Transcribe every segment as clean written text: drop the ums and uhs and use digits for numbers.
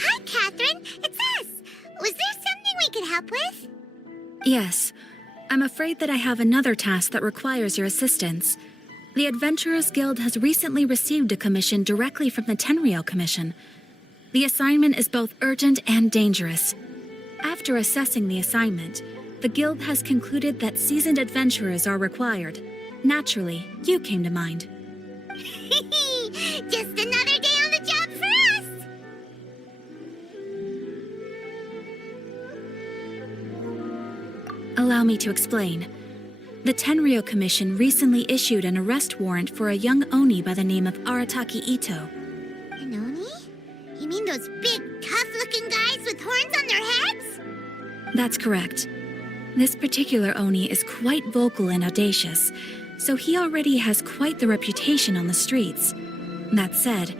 Hi, Catherine. It's us. Was there something we could help with? Yes. I'm afraid that I have another task that requires your assistance. The Adventurers Guild has recently received a commission directly from the Tenryou Commission. The assignment is both urgent and dangerous. After assessing the assignment, the Guild has concluded that seasoned adventurers are required. Naturally, you came to mind. Just another day on the job for us! Allow me to explain. The Tenryou Commission recently issued an arrest warrant for a young Oni by the name of Arataki Ito. An Oni? You mean those big, tough-looking guys with horns on their heads? That's correct. This particular Oni is quite vocal and audacious, so he already has quite the reputation on the streets. That said,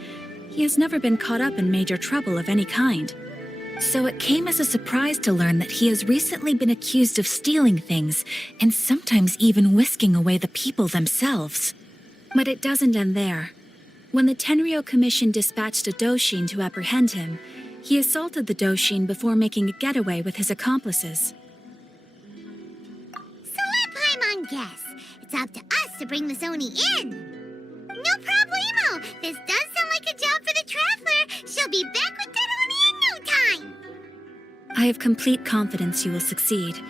he has never been caught up in major trouble of any kind. So it came as a surprise to learn that he has recently been accused of stealing things, and sometimes even whisking away the people themselves. But it doesn't end there. When the Tenryou Commission dispatched a Doshin to apprehend him, he assaulted the Doshin before making a getaway with his accomplices. So let Paimon guess. It's up to us to bring this Oni in. No problemo. This does sound like a job for the Traveler. She'll be back with that Oni in no time. I have complete confidence you will succeed.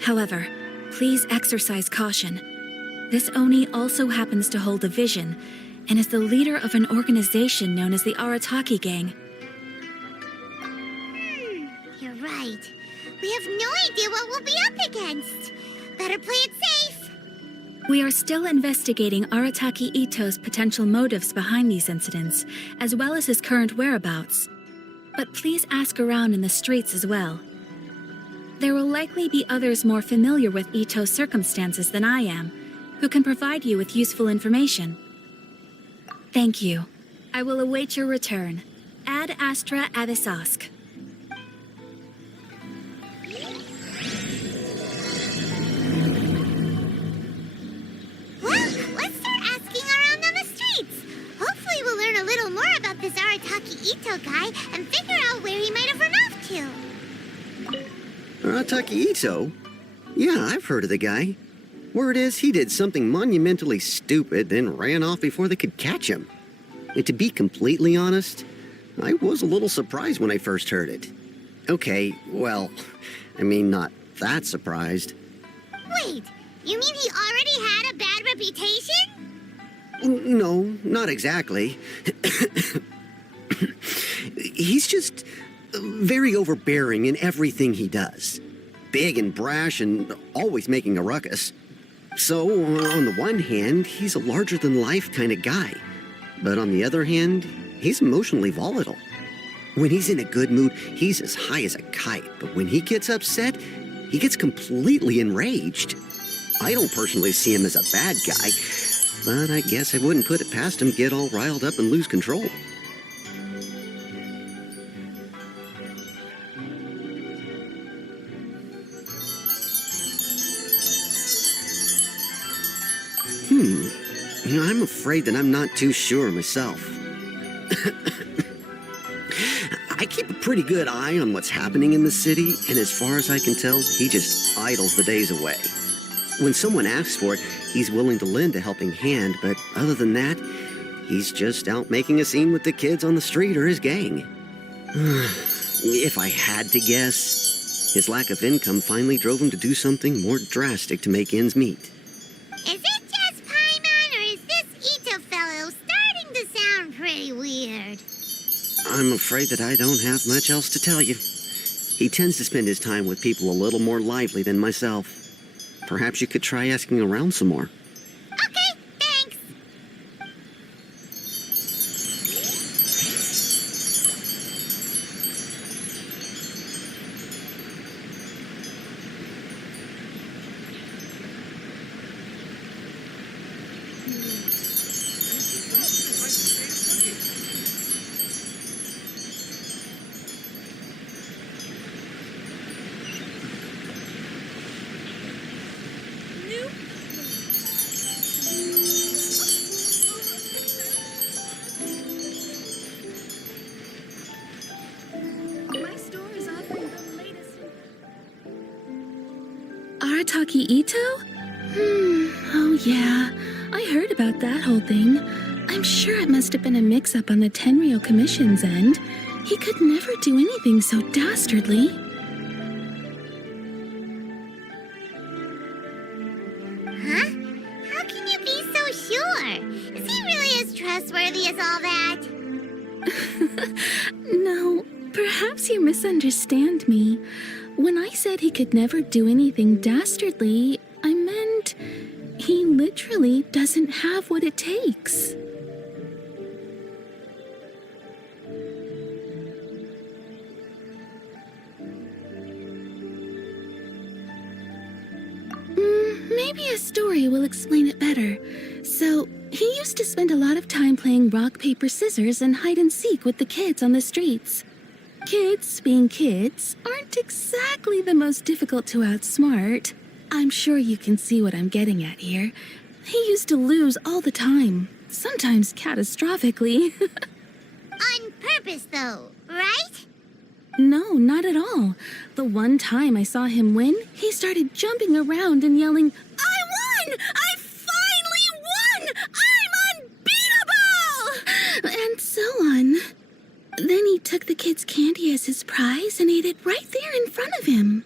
However, please exercise caution. This Oni also happens to hold a vision, and is the leader of an organization known as the Arataki Gang. You're right. We have no idea what we'll be up against. Better play it safe. We are still investigating Arataki Ito's potential motives behind these incidents, as well as his current whereabouts. But please ask around in the streets as well. There will likely be others more familiar with Ito's circumstances than I am, who can provide you with useful information. Thank you. I will await your return. Ad Astra Abyssosque. Well, let's start asking around on the streets. Hopefully we'll learn a little more about this Arataki Ito guy and figure out where he might have run off to. Arataki Ito? Yeah, I've heard of the guy. Word is he did something monumentally stupid, then ran off before they could catch him. And to be completely honest, I was a little surprised when I first heard it. Okay, well, I mean, not that surprised. Wait, you mean he already had a bad reputation? No, not exactly. He's just very overbearing in everything he does. Big and brash and always making a ruckus. So, on the one hand, he's a larger-than-life kind of guy. But on the other hand, he's emotionally volatile. When he's in a good mood, he's as high as a kite. But when he gets upset, he gets completely enraged. I don't personally see him as a bad guy, but I guess I wouldn't put it past him to get all riled up and lose control. I'm afraid that I'm not too sure myself. I keep a pretty good eye on what's happening in the city, and as far as I can tell, he just idles the days away. When someone asks for it, he's willing to lend a helping hand, but other than that, he's just out making a scene with the kids on the street or his gang. If I had to guess, his lack of income finally drove him to do something more drastic to make ends meet. Is it just Paimon, or is this Ito fellow starting to sound pretty weird? I'm afraid that I don't have much else to tell you. He tends to spend his time with people a little more lively than myself. Perhaps you could try asking around some more. Okay, thanks. Arataki Ito? Oh yeah. I heard about that whole thing. I'm sure it must have been a mix-up on the Tenryou Commission's end. He could never do anything so dastardly. Huh? How can you be so sure? Is he really as trustworthy as all that? No, perhaps you misunderstand me. When I said he could never do anything dastardly, I meant he literally doesn't have what it takes. Maybe a story will explain it better. So, he used to spend a lot of time playing rock, paper, scissors and hide and seek with the kids on the streets. Kids, being kids, aren't exactly the most difficult to outsmart. I'm sure you can see what I'm getting at here. He used to lose all the time, sometimes catastrophically. On purpose, though, right? No, not at all. The one time I saw him win, he started jumping around and yelling, "I won! I finally won! I'm unbeatable!" And so on. Then he took the kid's candy as his prize and ate it right there in front of him.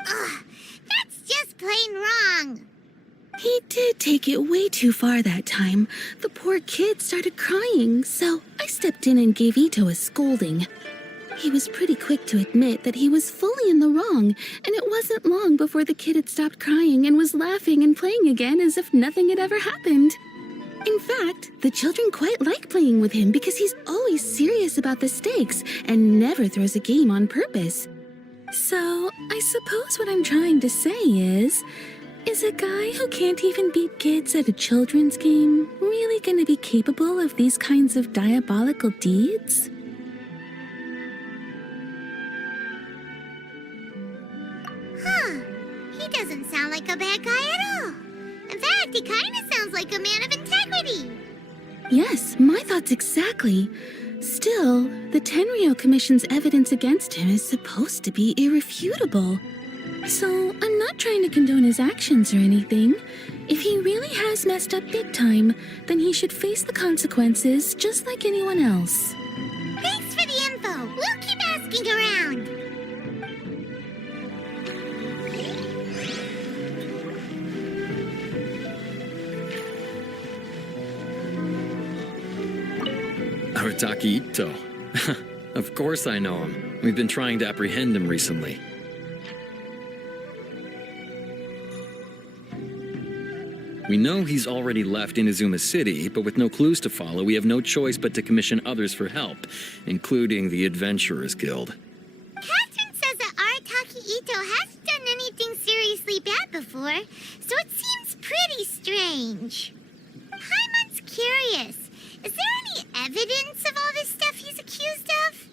Ugh, that's just plain wrong. He did take it way too far that time. The poor kid started crying, so I stepped in and gave Ito a scolding. He was pretty quick to admit that he was fully in the wrong, and it wasn't long before the kid had stopped crying and was laughing and playing again as if nothing had ever happened. In fact, the children quite like playing with him because he's always serious about the stakes and never throws a game on purpose. So, I suppose what I'm trying to say is a guy who can't even beat kids at a children's game really going to be capable of these kinds of diabolical deeds? Huh. He doesn't sound like a bad guy at all. In fact, he kind of sounds like a man of integrity. Yes, my thoughts exactly. Still, the Tenryou Commission's evidence against him is supposed to be irrefutable. So, I'm not trying to condone his actions or anything. If he really has messed up big time, then he should face the consequences just like anyone else. Thanks for the info. We'll keep asking around. Arataki Ito. Of course I know him. We've been trying to apprehend him recently. We know he's already left Inazuma City, but with no clues to follow, we have no choice but to commission others for help, including the Adventurers Guild. Catherine says that Arataki Ito hasn't done anything seriously bad before, so it seems pretty strange. Paimon's curious. Is there any evidence of all this stuff he's accused of?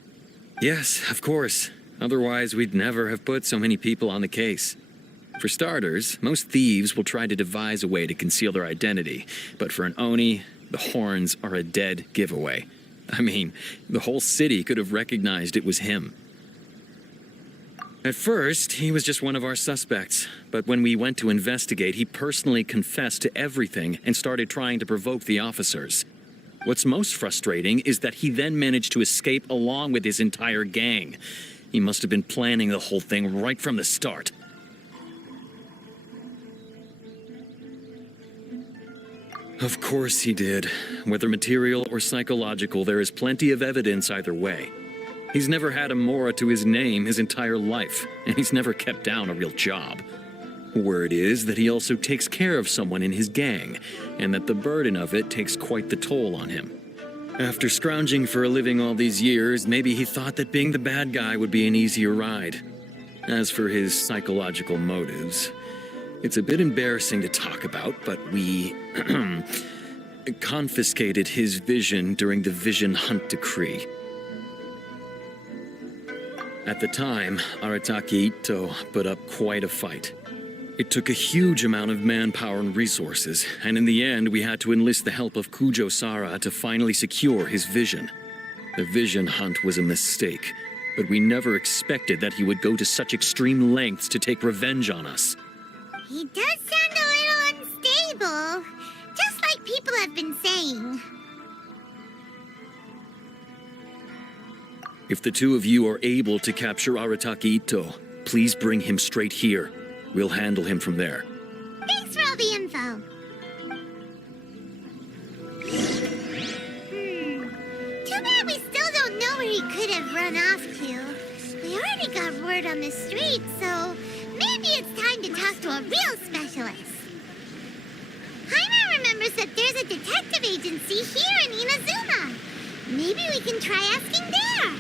Yes, of course. Otherwise, we'd never have put so many people on the case. For starters, most thieves will try to devise a way to conceal their identity, but for an Oni, the horns are a dead giveaway. I mean, the whole city could have recognized it was him. At first, he was just one of our suspects, but when we went to investigate, he personally confessed to everything and started trying to provoke the officers. What's most frustrating is that he then managed to escape along with his entire gang. He must have been planning the whole thing right from the start. Of course he did. Whether material or psychological, there is plenty of evidence either way. He's never had a Mora to his name his entire life, and he's never kept down a real job. Word is that he also takes care of someone in his gang, and that the burden of it takes quite the toll on him. After scrounging for a living all these years, maybe he thought that being the bad guy would be an easier ride. As for his psychological motives, it's a bit embarrassing to talk about, but we confiscated his vision during the Vision Hunt Decree. At the time, Arataki Ito put up quite a fight. It took a huge amount of manpower and resources, and in the end, we had to enlist the help of Kujo Sara to finally secure his vision. The Vision Hunt was a mistake, but we never expected that he would go to such extreme lengths to take revenge on us. He does sound a little unstable, just like people have been saying. If the two of you are able to capture Arataki Ito, please bring him straight here. We'll handle him from there. Thanks for all the info. Too bad we still don't know where he could have run off to. We already got word on the street, so maybe it's time to talk to a real specialist. Jaime remembers that there's a detective agency here in Inazuma. Maybe we can try asking there.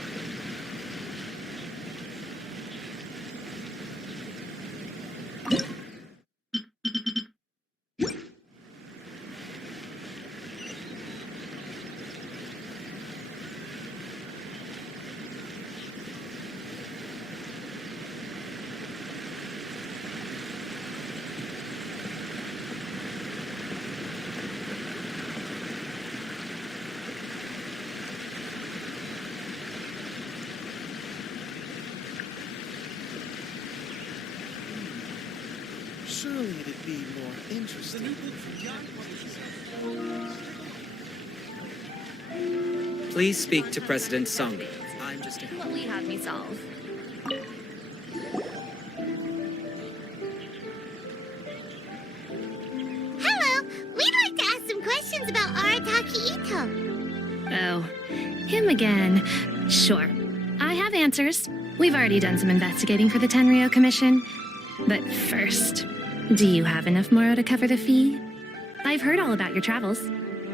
Surely it'd be more interesting. Please speak to President Song. I'm just a... What will you have me solve? Hello, we'd like to ask some questions about Arataki Ito. Oh, him again. Sure. I have answers. We've already done some investigating for the Tenryo Commission. But first, do you have enough Moro to cover the fee? I've heard all about your travels.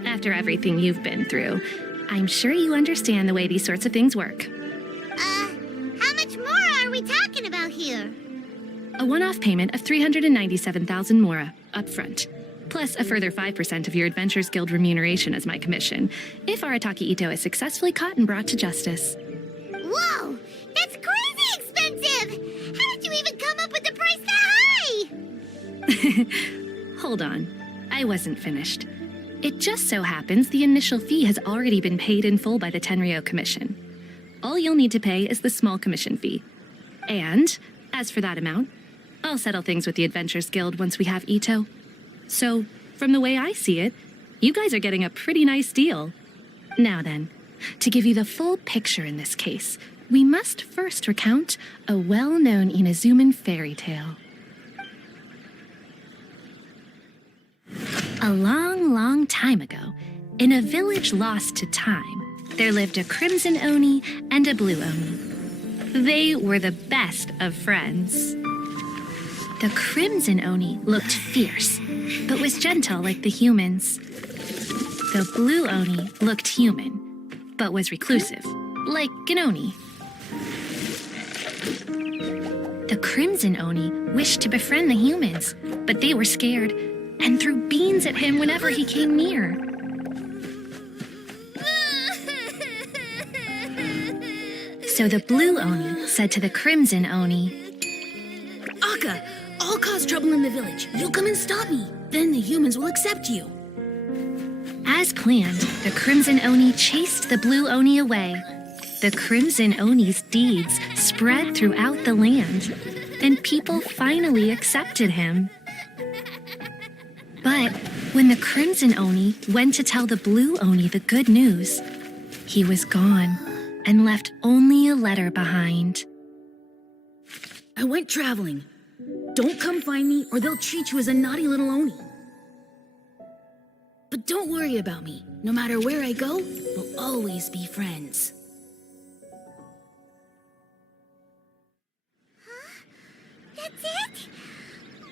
After everything you've been through, I'm sure you understand the way these sorts of things work. How much more are we talking about here? A one-off payment of 397,000 Mora up front, plus a further 5% of your Adventurers Guild remuneration as my commission, if Arataki Ito is successfully caught and brought to justice. Whoa! That's crazy expensive! How did you even come up with the price that high? Hold on. I wasn't finished. It just so happens the initial fee has already been paid in full by the Tenryo Commission. All you'll need to pay is the small commission fee. And, as for that amount, I'll settle things with the Adventurers Guild once we have Ito. So, from the way I see it, you guys are getting a pretty nice deal. Now then, to give you the full picture in this case, we must first recount a well-known Inazuman fairy tale. A long, long time ago, in a village lost to time, there lived a crimson Oni and a blue Oni. They were the best of friends. The crimson Oni looked fierce, but was gentle like the humans. The blue Oni looked human, but was reclusive, like an Oni. The crimson Oni wished to befriend the humans, but they were scared and threw beans at him whenever he came near. So the blue Oni said to the crimson Oni, Akka, I'll cause trouble in the village. You come and stop me. Then the humans will accept you. As planned, the crimson Oni chased the blue Oni away. The crimson Oni's deeds spread throughout the land, and people finally accepted him. But when the crimson Oni went to tell the blue Oni the good news, he was gone and left only a letter behind. I went traveling. Don't come find me or they'll treat you as a naughty little Oni. But don't worry about me. No matter where I go, we'll always be friends. That's it?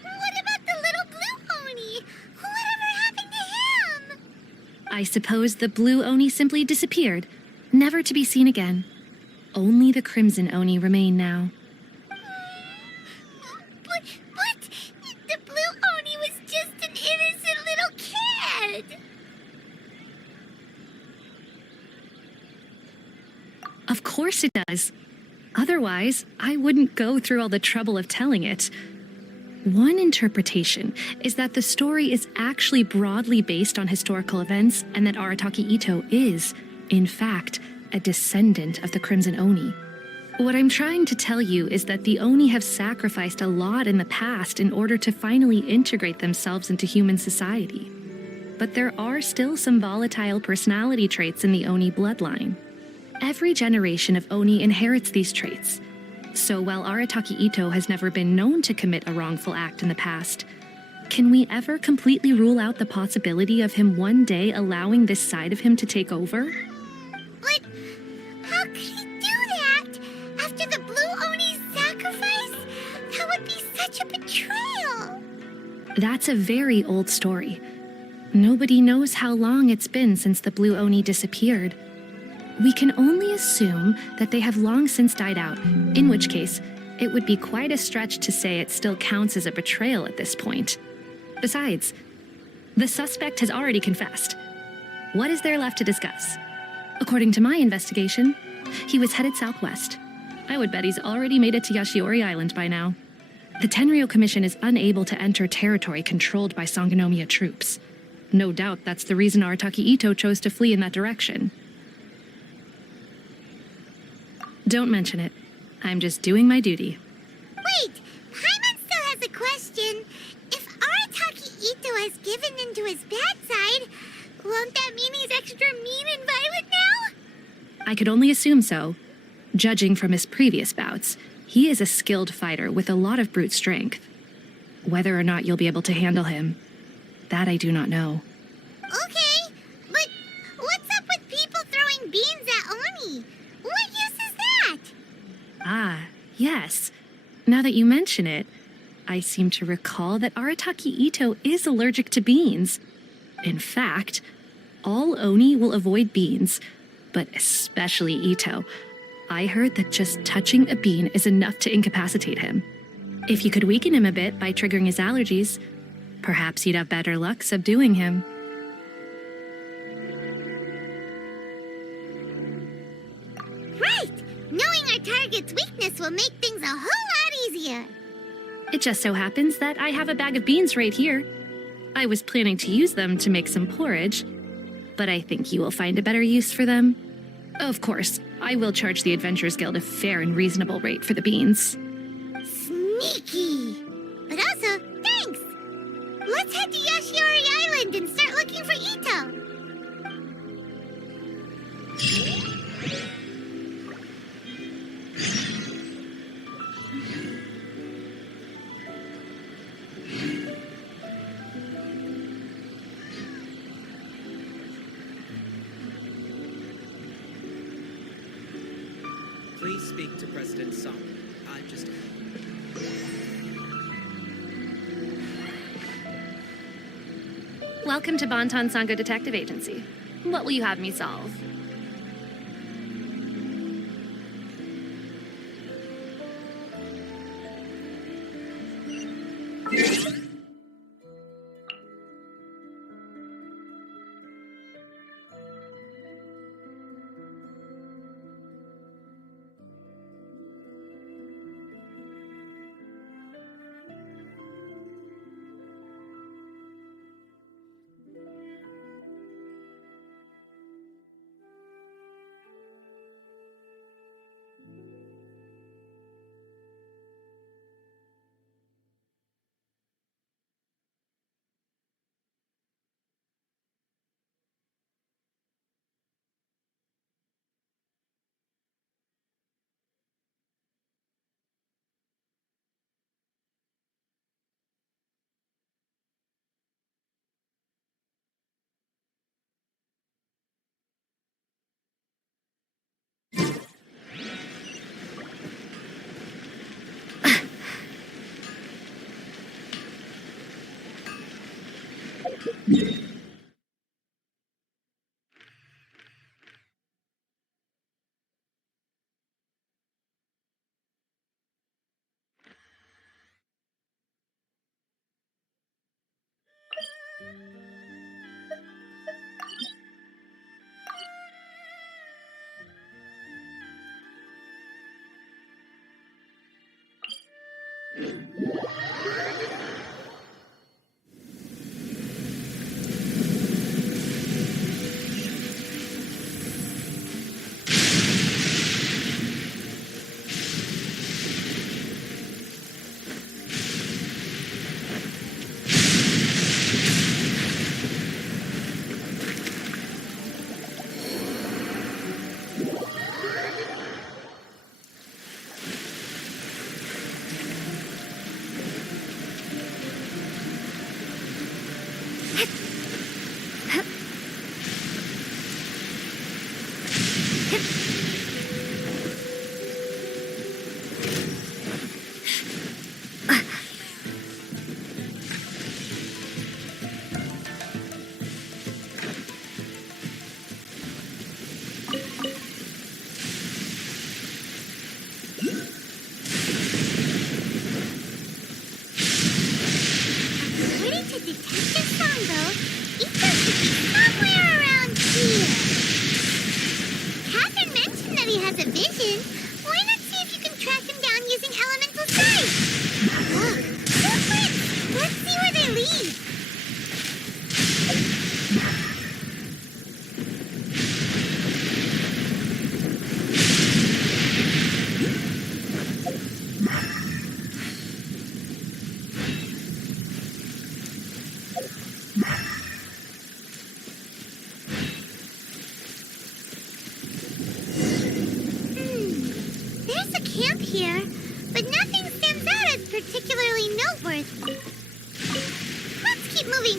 What about the little blue Oni? Whatever happened to him? I suppose the blue Oni simply disappeared, never to be seen again. Only the crimson Oni remain now. But the blue Oni was just an innocent little kid. Of course it does. Otherwise, I wouldn't go through all the trouble of telling it. One interpretation is that the story is actually broadly based on historical events and that Arataki Ito is, in fact, a descendant of the Crimson Oni. What I'm trying to tell you is that the Oni have sacrificed a lot in the past in order to finally integrate themselves into human society. But there are still some volatile personality traits in the Oni bloodline. Every generation of Oni inherits these traits. So while Arataki Ito has never been known to commit a wrongful act in the past, can we ever completely rule out the possibility of him one day allowing this side of him to take over? But how could he do that? After the blue Oni's sacrifice? That would be such a betrayal. That's a very old story. Nobody knows how long it's been since the blue Oni disappeared. We can only assume that they have long since died out, in which case, it would be quite a stretch to say it still counts as a betrayal at this point. Besides, the suspect has already confessed. What is there left to discuss? According to my investigation, he was headed southwest. I would bet he's already made it to Yashiori Island by now. The Tenryo Commission is unable to enter territory controlled by Sangonomiya troops. No doubt that's the reason Arataki Ito chose to flee in that direction. Don't mention it. I'm just doing my duty. Wait, Paimon still has a question. If Arataki Ito has given in to his bad side, won't that mean he's extra mean and violent now? I could only assume so. Judging from his previous bouts, he is a skilled fighter with a lot of brute strength. Whether or not you'll be able to handle him, that I do not know. Okay, but what's up with people throwing beans at Oni? What use is that? Ah, yes. Now that you mention it, I seem to recall that Arataki Ito is allergic to beans. In fact, all Oni will avoid beans, but especially Ito. I heard that just touching a bean is enough to incapacitate him. If you could weaken him a bit by triggering his allergies, perhaps you'd have better luck subduing him. Right! Knowing our target's weakness will make things a whole lot easier. It just so happens that I have a bag of beans right here. I was planning to use them to make some porridge, but I think you will find a better use for them. Of course, I will charge the Adventurers Guild a fair and reasonable rate for the beans. Sneaky! But also, thanks! Let's head to Yashiori Island and start looking for Ito! speak to President Song. I'm just... Welcome to Bonton Sango Detective Agency. What will you have me solve?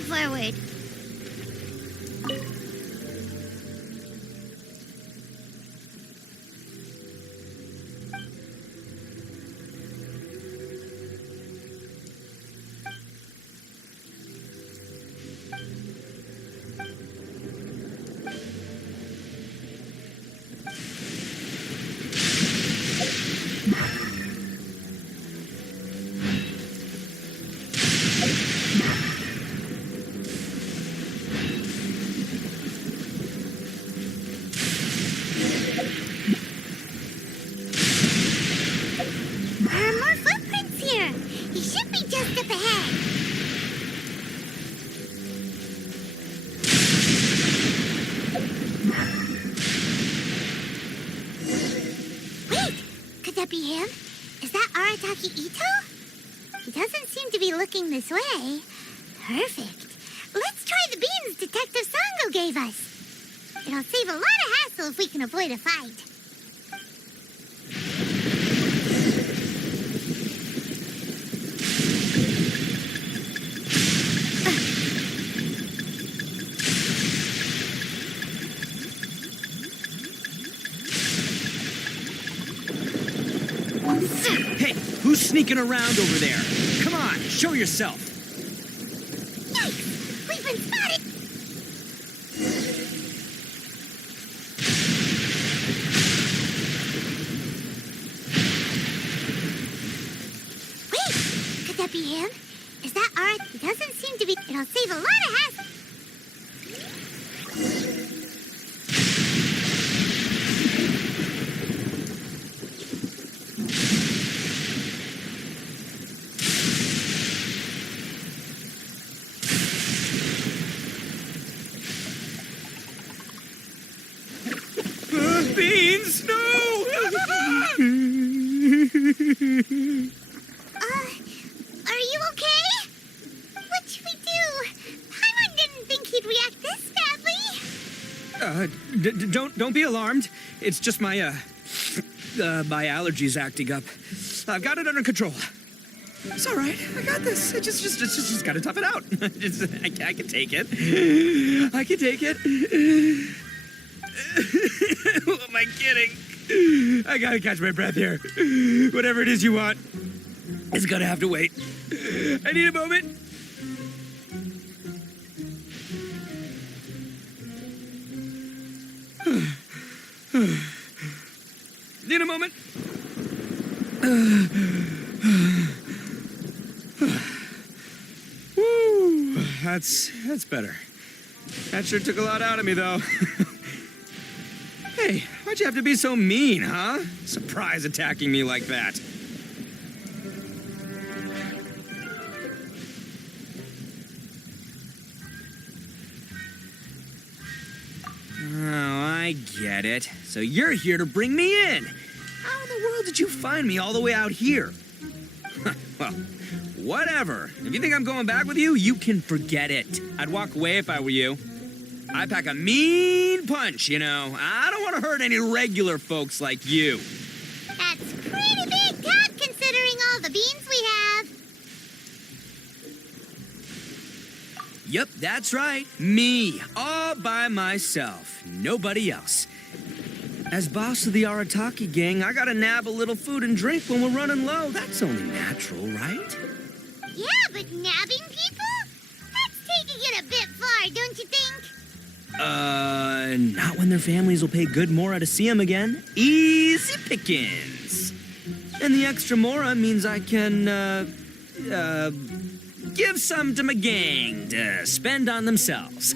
forward. There are more footprints here. He should be just up ahead. Wait! Could that be him? Is that Arataki Ito? He doesn't seem to be looking this way. Perfect. Let's try the beans Detective Sango gave us. It'll save a lot of hassle if we can avoid a fight. Hey, who's sneaking around over there? Come on, show yourself. Yikes! We've been spotted! Wait! Could that be him? Is that Art? He doesn't seem to be... It'll save a lot of hassle. Beans, no! Are you okay? What should we do? Paimon didn't think he'd react this badly. Don't be alarmed. It's just my my allergies acting up. I've got it under control. It's all right. I got this. I just gotta tough it out. I can take it. I can take it. Who am I kidding? I gotta catch my breath here. Whatever it is you want, it's gonna have to wait. I need a moment. Need a moment. Woo, that's better. That sure took a lot out of me, though. Hey, why'd you have to be so mean, huh? Surprise attacking me like that. Oh, I get it. So you're here to bring me in. How in the world did you find me all the way out here? Well, whatever. If you think I'm going back with you, you can forget it. I'd walk away if I were you. I pack a mean punch, you know. I don't want to hurt any regular folks like you. That's pretty big talk considering all the beans we have. Yep, that's right. Me, all by myself. Nobody else. As boss of the Arataki gang, I gotta nab a little food and drink when we're running low. That's only natural, right? Yeah, but nabbing people? That's taking it a bit far, don't you think? Not when their families will pay good mora to see them again. Easy pickings. And the extra mora means I can, give some to my gang to spend on themselves.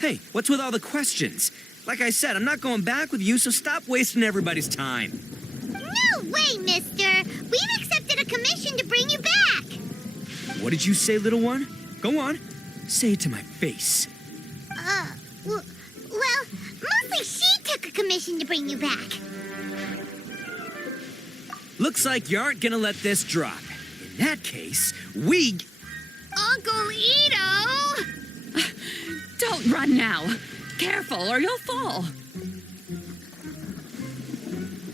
Hey, what's with all the questions? Like I said, I'm not going back with you, so stop wasting everybody's time. No way, mister! We've accepted a commission to bring you back! What did you say, little one? Go on. Say it to my face. Well, mostly she took a commission to bring you back. Looks like you aren't gonna let this drop. In that case, we... Uncle Ito! Don't run now. Careful, or you'll fall.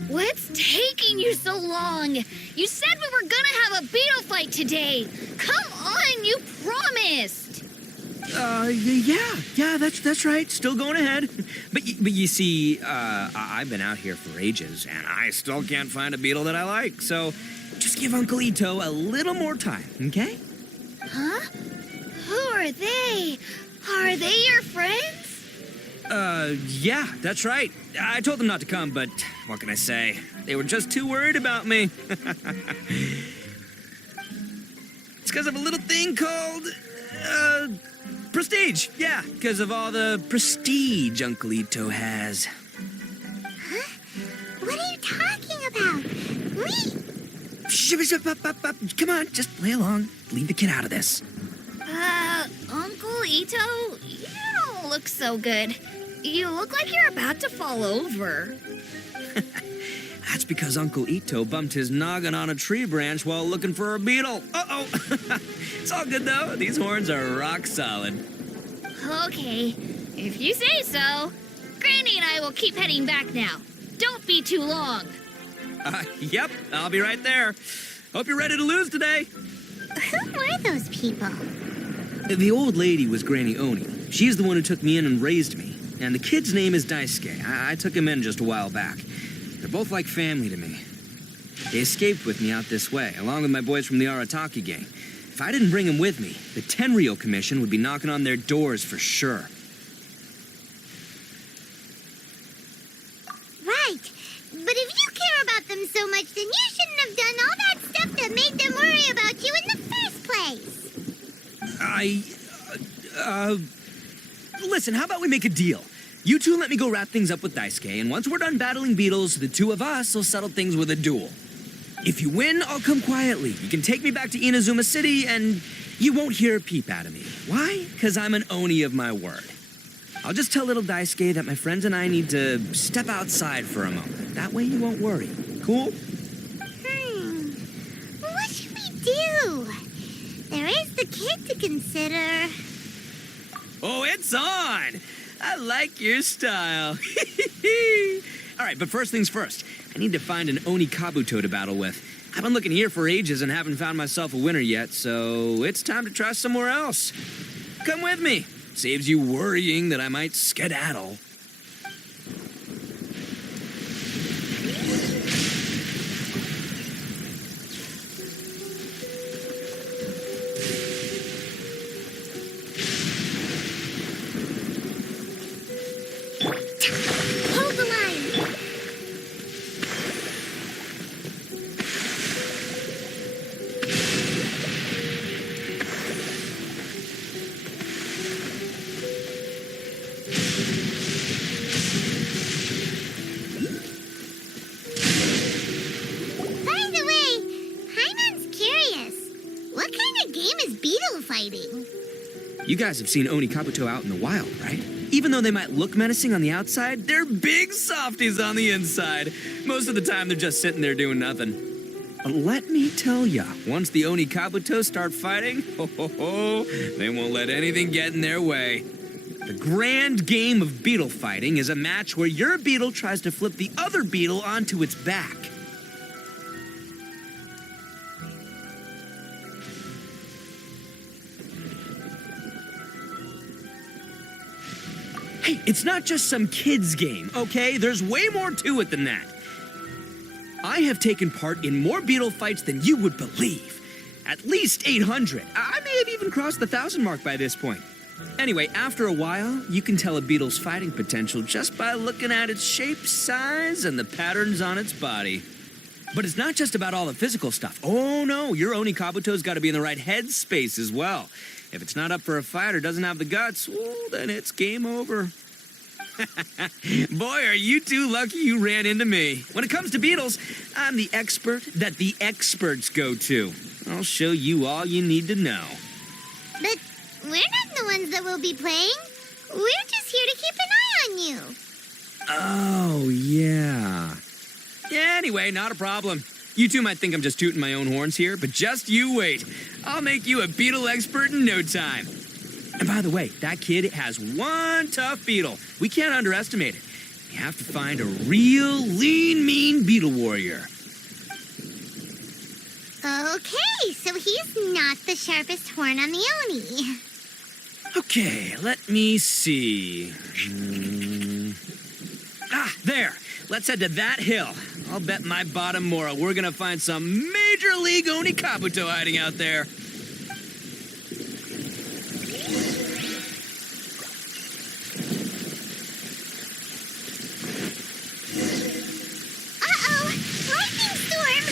What's taking you so long? You said we were gonna have a beetle fight today. Come on, you promised. Yeah, that's right. Still going ahead. But you see, I've been out here for ages, and I still can't find a beetle that I like. So just give Uncle Ito a little more time, okay? Huh? Who are they? Are they your friends? Yeah, that's right. I told them not to come, but what can I say? They were just too worried about me. It's because of a little thing called, prestige. Yeah, because of all the prestige Uncle Ito has. Huh? What are you talking about? Come on, just play along. Leave the kid out of this. Uncle Ito, you don't look so good. You look like you're about to fall over. That's because Uncle Ito bumped his noggin on a tree branch while looking for a beetle. Uh-oh. It's all good, though. These horns are rock solid. Okay, if you say so. Granny and I will keep heading back now. Don't be too long. Yep, I'll be right there. Hope you're ready to lose today. Who were those people? The old lady was Granny Oni. She's the one who took me in and raised me. And the kid's name is Daisuke. I took him in just a while back. They're both like family to me. They escaped with me out this way, along with my boys from the Arataki gang. If I didn't bring them with me, the Tenryou Commission would be knocking on their doors for sure. Right. But if you care about them so much, then you shouldn't have done all that stuff that made them worry about you in the first place. Listen, how about we make a deal? You two let me go wrap things up with Daisuke, and once we're done battling beetles, the two of us will settle things with a duel. If you win, I'll come quietly. You can take me back to Inazuma City, and you won't hear a peep out of me. Why? Because I'm an Oni of my word. I'll just tell little Daisuke that my friends and I need to step outside for a moment. That way you won't worry. Cool? What should we do? There is the kid to consider. Oh, it's on! I like your style. All right, but first things first. I need to find an Oni Kabuto to battle with. I've been looking here for ages and haven't found myself a winner yet, so it's time to try somewhere else. Come with me. Saves you worrying that I might skedaddle. Hold the line. By the way, Paimon's curious. What kind of game is beetle fighting? You guys have seen Oni Kabuto out in the wild, right? Even though they might look menacing on the outside, they're big softies on the inside. Most of the time, they're just sitting there doing nothing. But let me tell ya, once the Oni Kabuto start fighting, they won't let anything get in their way. The grand game of beetle fighting is a match where your beetle tries to flip the other beetle onto its back. Hey, it's not just some kid's game, okay? There's way more to it than that. I have taken part in more beetle fights than you would believe. At least 800. I may have even crossed the 1,000 mark by this point. Anyway, after a while, you can tell a beetle's fighting potential just by looking at its shape, size, and the patterns on its body. But it's not just about all the physical stuff. Oh no, your Oni Kabuto's got to be in the right headspace as well. If it's not up for a fight or doesn't have the guts, well, then it's game over. Boy, are you two lucky you ran into me. When it comes to beetles, I'm the expert that the experts go to. I'll show you all you need to know. But we're not the ones that will be playing. We're just here to keep an eye on you. Oh, yeah. Anyway, not a problem. You two might think I'm just tooting my own horns here, but just you wait. I'll make you a beetle expert in no time. And by the way, that kid has one tough beetle. We can't underestimate it. You have to find a real lean, mean beetle warrior. Okay, so he's not the sharpest horn on the Oni. Okay, let me see. There. Let's head to that hill. I'll bet my bottom moral we're gonna find some major league Oni Kabuto hiding out there. Uh-oh! Lightning storm!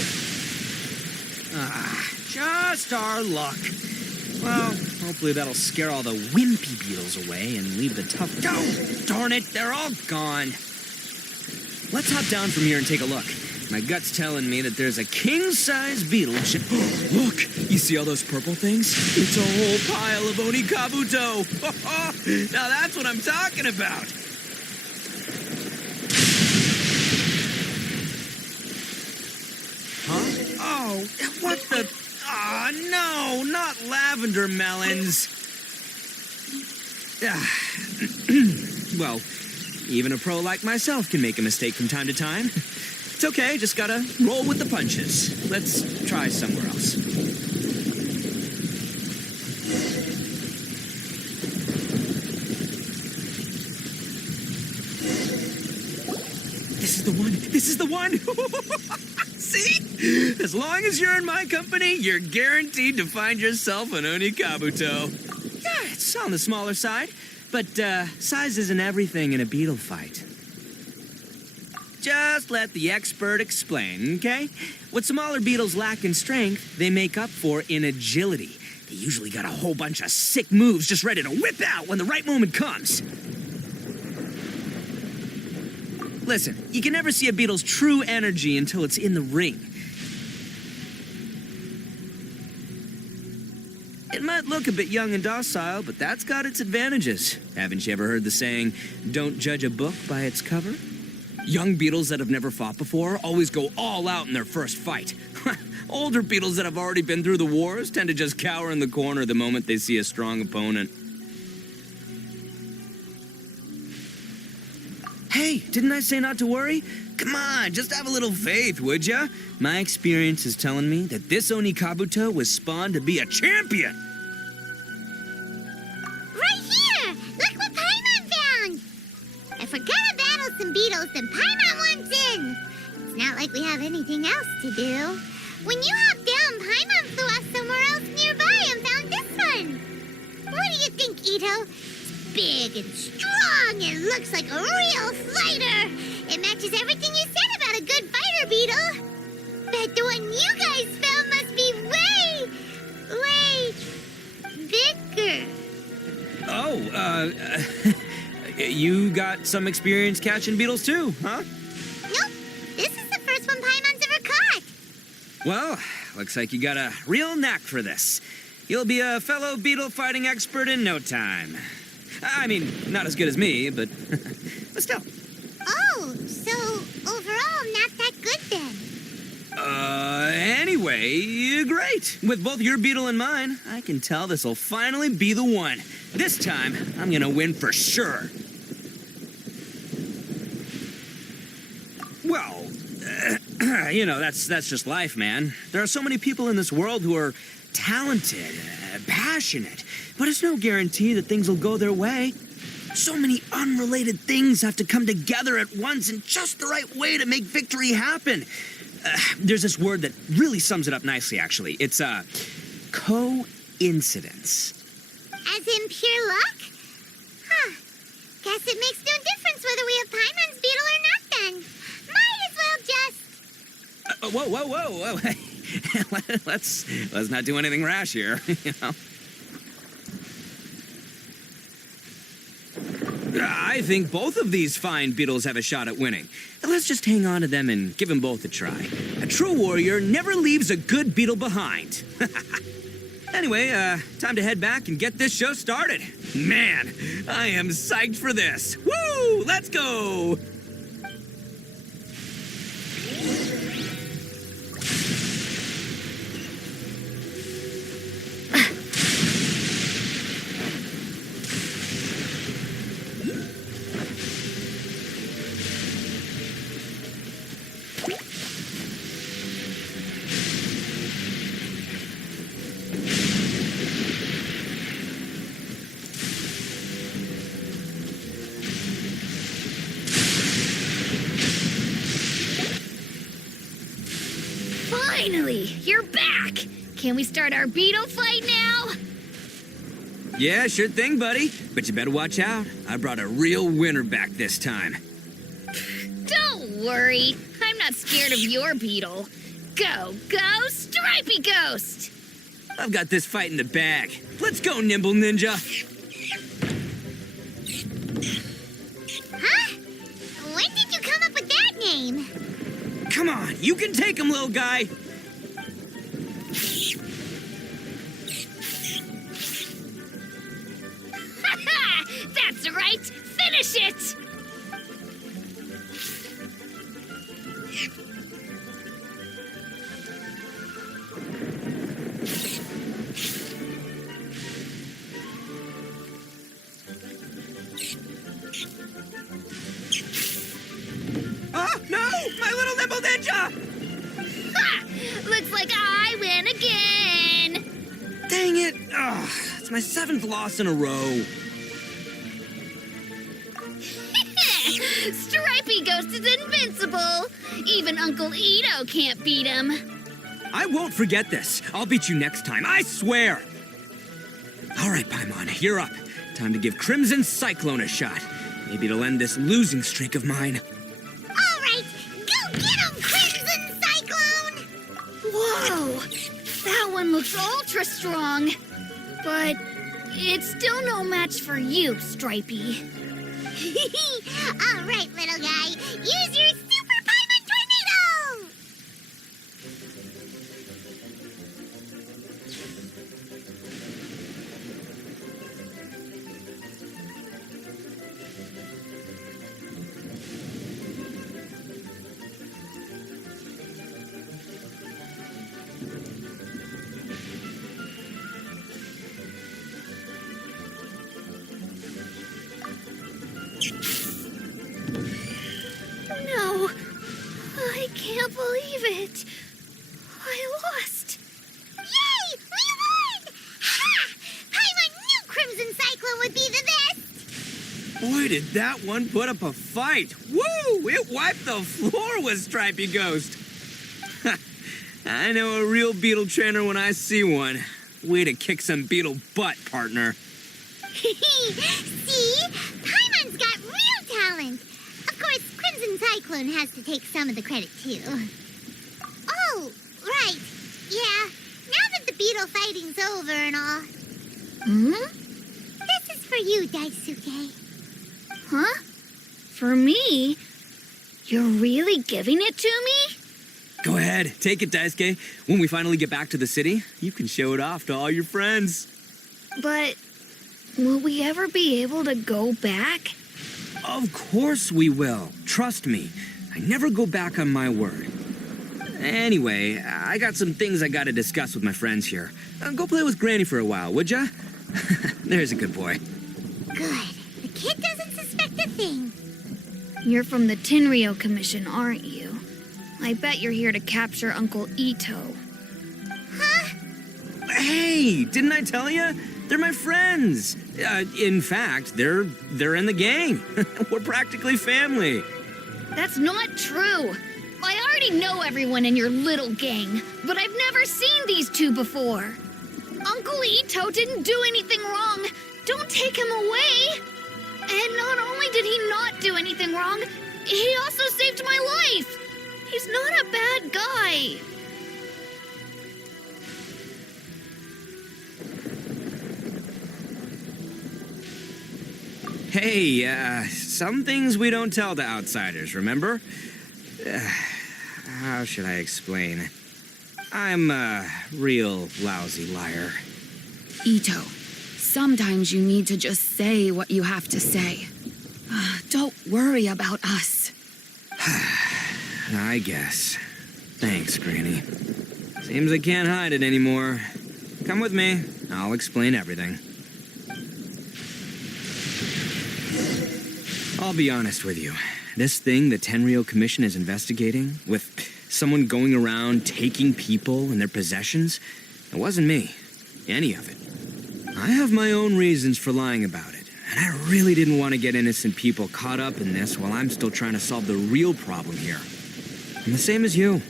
Just our luck. Well, hopefully that'll scare all the wimpy beetles away and leave the tough... Oh, darn it, they're all gone. Let's hop down from here and take a look. My gut's telling me that there's a king-size beetle... Look, you see all those purple things? It's a whole pile of Oni Kabuto. Now that's what I'm talking about. Huh? Oh, what the... Ah, no, not lavender melons. Well, even a pro like myself can make a mistake from time to time. It's okay, just gotta roll with the punches. Let's try somewhere else. This is the one. This is the one. See? As long as you're in my company, you're guaranteed to find yourself an Onikabuto. Yeah, it's on the smaller side, but size isn't everything in a beetle fight. Just let the expert explain, okay? What smaller beetles lack in strength, they make up for in agility. They usually got a whole bunch of sick moves just ready to whip out when the right moment comes. Listen, you can never see a beetle's true energy until it's in the ring. It might look a bit young and docile, but that's got its advantages. Haven't you ever heard the saying, don't judge a book by its cover? Young beetles that have never fought before always go all out in their first fight. Older beetles that have already been through the wars tend to just cower in the corner the moment they see a strong opponent. Hey, didn't I say not to worry? Come on, just have a little faith, would ya? My experience is telling me that this Onikabuto was spawned to be a champion. Right here! Look what Paimon found! If we're gonna battle some beetles, then Paimon wants in! It's not like we have anything else to do. When you hopped down, Paimon flew off somewhere else nearby and found this one. What do you think, Ito? It's big and strong and looks like a real fighter. It matches everything you said about a good fighter, beetle. But the one you guys found must be way bigger. Oh, you got some experience catching beetles too, huh? Nope. This is the first one Paimon's ever caught. Well, looks like you got a real knack for this. You'll be a fellow beetle fighting expert in no time. I mean, not as good as me, but still. Oh, so overall not that good then. Anyway, great. With both your beetle and mine, I can tell this'll finally be the one. This time, I'm gonna win for sure. Well, that's just life, man. There are so many people in this world who are talented, passionate, but it's no guarantee that things will go their way. So many unrelated things have to come together at once in just the right way to make victory happen. There's this word that really sums it up nicely, actually. It's, coincidence. As in pure luck? Huh. Guess it makes no difference whether we have Paimon's beetle or not then. Might as well just... Whoa. Let's not do anything rash here, you know? I think both of these fine beetles have a shot at winning. Let's just hang on to them and give them both a try. A true warrior never leaves a good beetle behind. Anyway, time to head back and get this show started. Man, I am psyched for this. Woo! Let's go! Finally, you're back! Can we start our beetle fight now? Yeah, sure thing, buddy. But you better watch out. I brought a real winner back this time. Don't worry. I'm not scared of your beetle. Go, Stripey Ghost! I've got this fight in the bag. Let's go, Nimble Ninja. Huh? When did you come up with that name? Come on, you can take him, little guy. That's right! Finish it! Oh, no! My little Nimble Ninja! Ha! Looks like I win again! Dang it! Ugh, it's my 7th loss in a row. Stripey Ghost is in invincible. Even Uncle Ito can't beat him. I won't forget this. I'll beat you next time, I swear. All right, Paimon, you're up. Time to give Crimson Cyclone a shot. Maybe it'll end this losing streak of mine. All right, go get him, Crimson Cyclone! Whoa! That one looks ultra strong. But it's still no match for you, Stripey. All right, little guy, use your Super Paimon Tornado! No, I can't believe it. I lost. Yay! We won! Ha! Paimon knew Crimson Cyclone would be the best! Boy, did that one put up a fight. Woo! It wiped the floor with Stripey Ghost. I know a real beetle trainer when I see one. Way to kick some beetle butt, partner. See? Paimon's got real talent. Of course, Crimson Cyclone has to take some of the credit, too. Oh, right. Yeah. Now that the beetle fighting's over and all. This is for you, Daisuke. Huh? For me? You're really giving it to me? Go ahead, take it, Daisuke. When we finally get back to the city, you can show it off to all your friends. But will we ever be able to go back? Of course we will. Trust me. I never go back on my word. Anyway, I got some things I gotta discuss with my friends here. Go play with Granny for a while, would ya? There's a good boy. Good. The kid doesn't suspect a thing. You're from the Tenryo Commission, aren't you? I bet you're here to capture Uncle Ito. Huh? Hey, didn't I tell you? They're my friends. In fact, they're in the gang. We're practically family. That's not true. I already know everyone in your little gang, but I've never seen these two before. Uncle Ito didn't do anything wrong. Don't take him away. And not only did he not do anything wrong, he also saved my life. He's not a bad guy. Hey, some things we don't tell to outsiders, remember? How should I explain? I'm a real lousy liar. Ito, sometimes you need to just say what you have to say. Don't worry about us. I guess. Thanks, Granny. Seems I can't hide it anymore. Come with me. I'll explain everything. I'll be honest with you. This thing the Tenryo Commission is investigating, with someone going around taking people and their possessions, it wasn't me. Any of it. I have my own reasons for lying about it, and I really didn't want to get innocent people caught up in this while I'm still trying to solve the real problem here. I'm the same as you.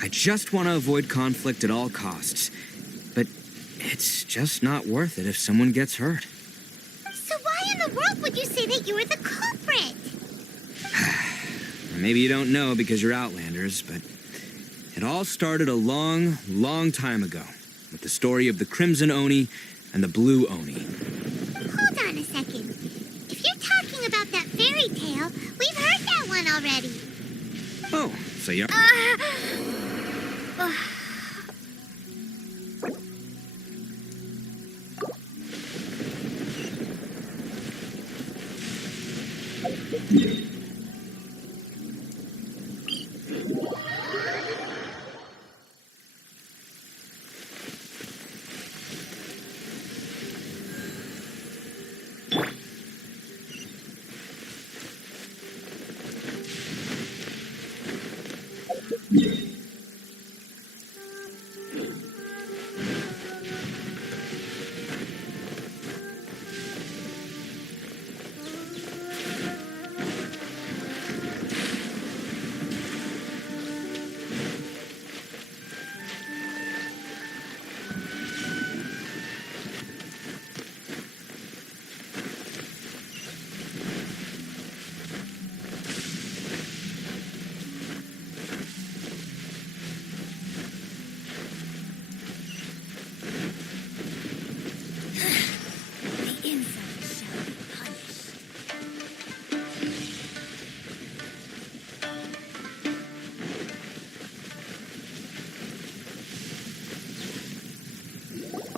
I just want to avoid conflict at all costs. But it's just not worth it if someone gets hurt. So why in the world would you say that you were the culprit? Maybe you don't know because you're Outlanders, but it all started a long, long time ago with the story of the Crimson Oni and the Blue Oni. Hold on a second. If you're talking about that fairy tale, we've heard that one already. Oh, so you're...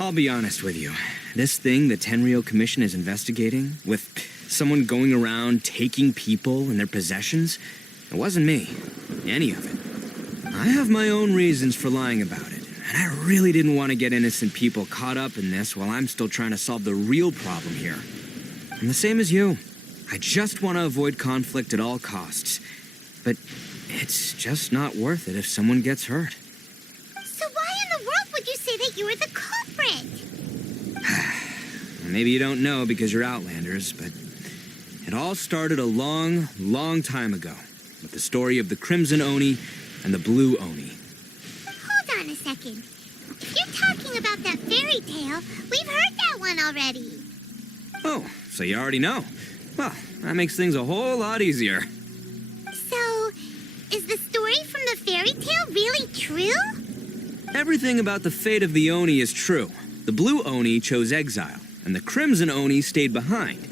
I'll be honest with you. This thing the Tenryo Commission is investigating, with someone going around taking people and their possessions, it wasn't me. Any of it. I have my own reasons for lying about it, and I really didn't want to get innocent people caught up in this while I'm still trying to solve the real problem here. I'm the same as you. I just want to avoid conflict at all costs. But it's just not worth it if someone gets hurt. So why in the world would you say that you were the culprit? Maybe you don't know because you're Outlanders, but it all started a long, long time ago with the story of the Crimson Oni and the Blue Oni. Hold on a second. If you're talking about that fairy tale, we've heard that one already. Oh, so you already know. Well, that makes things a whole lot easier. So, is the story from the fairy tale really true? Everything about the fate of the Oni is true. The Blue Oni chose exile, and the Crimson Oni stayed behind.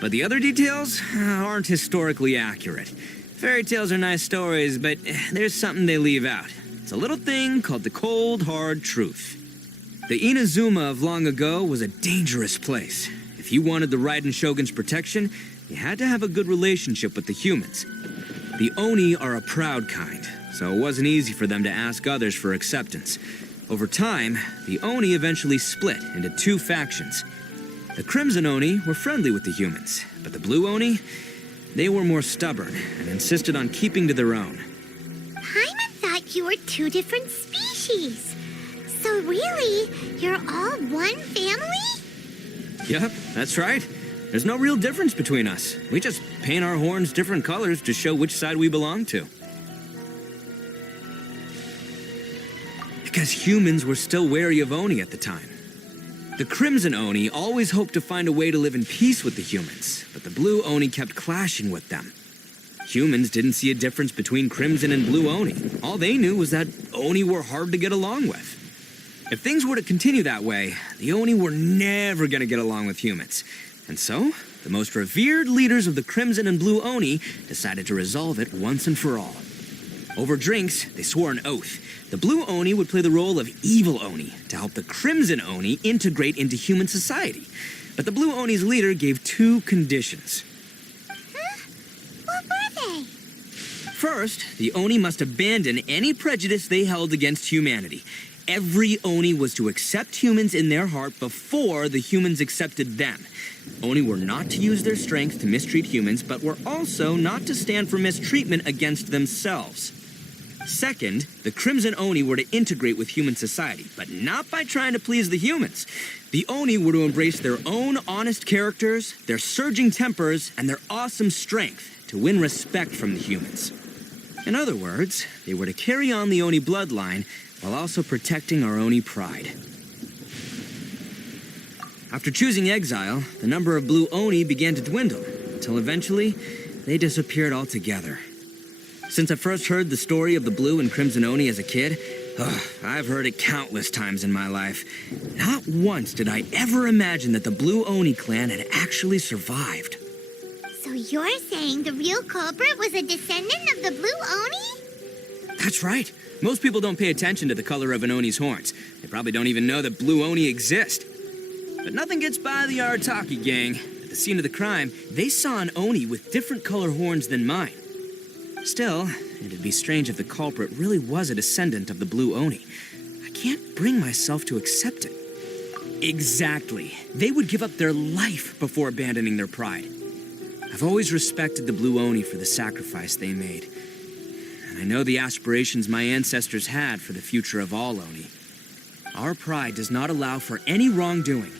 But the other details aren't historically accurate. Fairy tales are nice stories, but there's something they leave out. It's a little thing called the cold, hard truth. The Inazuma of long ago was a dangerous place. If you wanted the Raiden Shogun's protection, you had to have a good relationship with the humans. The Oni are a proud kind, so it wasn't easy for them to ask others for acceptance. Over time, the Oni eventually split into two factions. The Crimson Oni were friendly with the humans, but the Blue Oni, they were more stubborn and insisted on keeping to their own. Paimon thought you were two different species. So really, you're all one family? Yep, that's right. There's no real difference between us. We just paint our horns different colors to show which side we belong to. Because humans were still wary of Oni at the time. The Crimson Oni always hoped to find a way to live in peace with the humans, but the Blue Oni kept clashing with them. Humans didn't see a difference between Crimson and Blue Oni. All they knew was that Oni were hard to get along with. If things were to continue that way, the Oni were never going to get along with humans. And so, the most revered leaders of the Crimson and Blue Oni decided to resolve it once and for all. Over drinks, they swore an oath. The Blue Oni would play the role of evil Oni to help the Crimson Oni integrate into human society. But the Blue Oni's leader gave two conditions. Huh? What were they? First, the Oni must abandon any prejudice they held against humanity. Every Oni was to accept humans in their heart before the humans accepted them. Oni were not to use their strength to mistreat humans, but were also not to stand for mistreatment against themselves. Second, the Crimson Oni were to integrate with human society, but not by trying to please the humans. The Oni were to embrace their own honest characters, their surging tempers, and their awesome strength to win respect from the humans. In other words, they were to carry on the Oni bloodline while also protecting our Oni pride. After choosing exile, the number of Blue Oni began to dwindle, until eventually, they disappeared altogether. Since I first heard the story of the Blue and Crimson Oni as a kid, I've heard it countless times in my life. Not once did I ever imagine that the Blue Oni clan had actually survived. So you're saying the real culprit was a descendant of the Blue Oni? That's right. Most people don't pay attention to the color of an Oni's horns. They probably don't even know that Blue Oni exist. But nothing gets by the Arataki gang. At the scene of the crime, they saw an Oni with different color horns than mine. Still, it'd be strange if the culprit really was a descendant of the Blue Oni. I can't bring myself to accept it. Exactly. They would give up their life before abandoning their pride. I've always respected the Blue Oni for the sacrifice they made. And I know the aspirations my ancestors had for the future of all Oni. Our pride does not allow for any wrongdoing.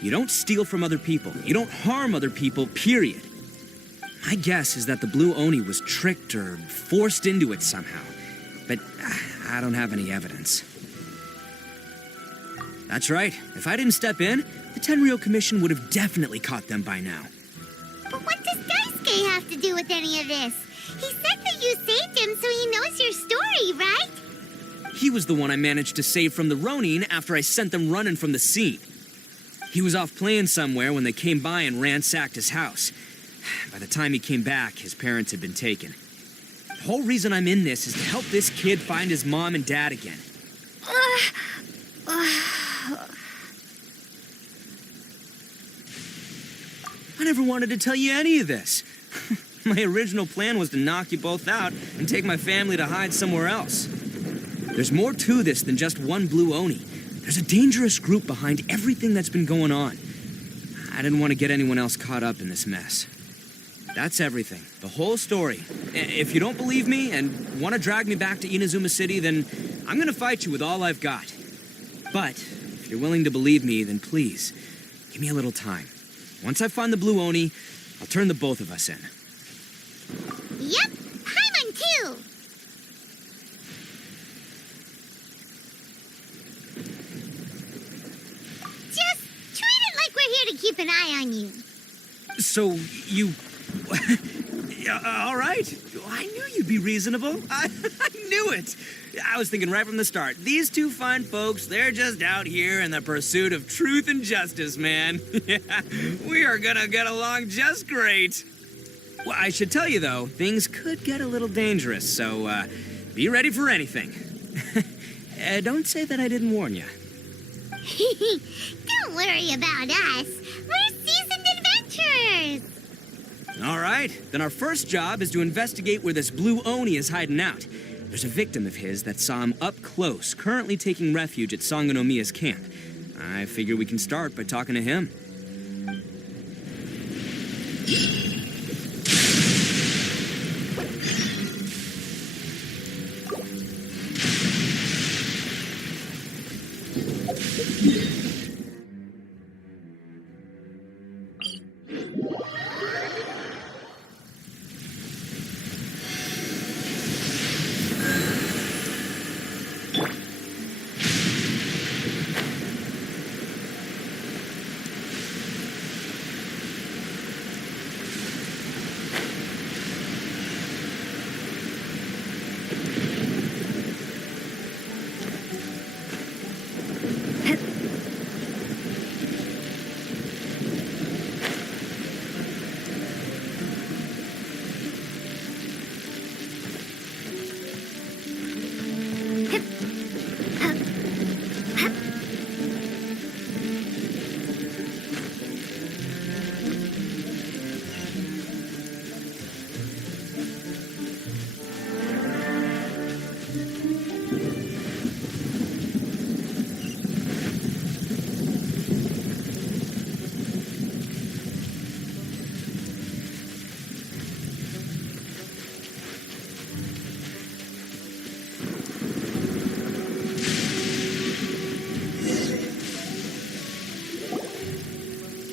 You don't steal from other people. You don't harm other people, period. My guess is that the Blue Oni was tricked or forced into it somehow. But I don't have any evidence. That's right. If I didn't step in, the Tenryo Commission would have definitely caught them by now. But what does Daisuke have to do with any of this? He said that you saved him so he knows your story, right? He was the one I managed to save from the Ronin after I sent them running from the scene. He was off playing somewhere when they came by and ransacked his house. By the time he came back, his parents had been taken. The whole reason I'm in this is to help this kid find his mom and dad again. never wanted to tell you any of this. My original plan was to knock you both out and take my family to hide somewhere else. There's more to this than just one blue Oni. There's a dangerous group behind everything that's been going on. I didn't want to get anyone else caught up in this mess. That's everything. The whole story. If you don't believe me and want to drag me back to Inazuma City, then I'm going to fight you with all I've got. But if you're willing to believe me, then please, give me a little time. Once I find the blue Oni, I'll turn the both of us in. Yep, Paimon too. Just treat it like we're here to keep an eye on you. So, you... all right. I knew you'd be reasonable. I knew it. I was thinking right from the start. These two fine folks, they're just out here in the pursuit of truth and justice, man. We are gonna get along just great. Well, I should tell you, though, things could get a little dangerous, so be ready for anything. Don't say that I didn't warn you. Don't worry about us. We're seasoned adventurers. All right, then our first job is to investigate where this blue Oni is hiding out. There's a victim of his that saw him up close, currently taking refuge at Sangonomiya's camp. I figure we can start by talking to him.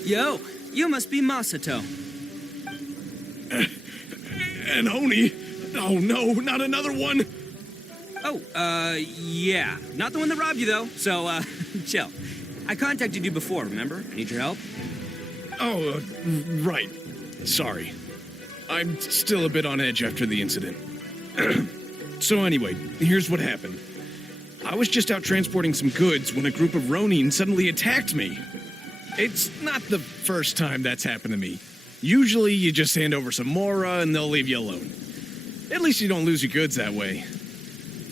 Yo, you must be Masato. An Oni? Oh no, not another one! Oh, yeah. Not the one that robbed you, though, so, chill. I contacted you before, remember? I need your help. Oh, right. Sorry. I'm still a bit on edge after the incident. So anyway, here's what happened. I was just out transporting some goods when a group of Ronin suddenly attacked me. It's not the first time that's happened to me. Usually you just hand over some Mora and they'll leave you alone. At least you don't lose your goods that way.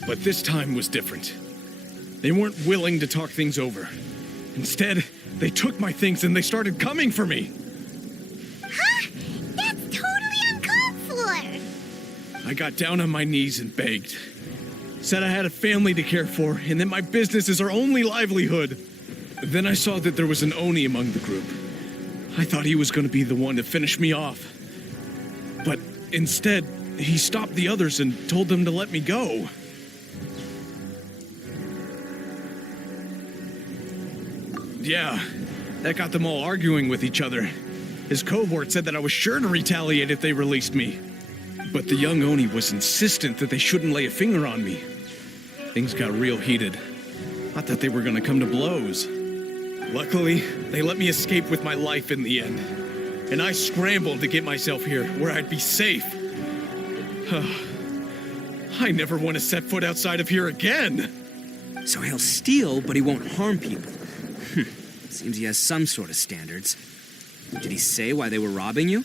But this time was different. They weren't willing to talk things over. Instead, they took my things and they started coming for me. Huh? That's totally uncalled for. I got down on my knees and begged. Said I had a family to care for and that my business is our only livelihood. Then I saw that there was an Oni among the group. I thought he was going to be the one to finish me off. But instead, he stopped the others and told them to let me go. Yeah, that got them all arguing with each other. His cohort said that I was sure to retaliate if they released me. But the young Oni was insistent that they shouldn't lay a finger on me. Things got real heated. I thought they were going to come to blows. Luckily, they let me escape with my life in the end. And I scrambled to get myself here, where I'd be safe. I never want to set foot outside of here again. So he'll steal, but he won't harm people. Seems he has some sort of standards. Did he say why they were robbing you?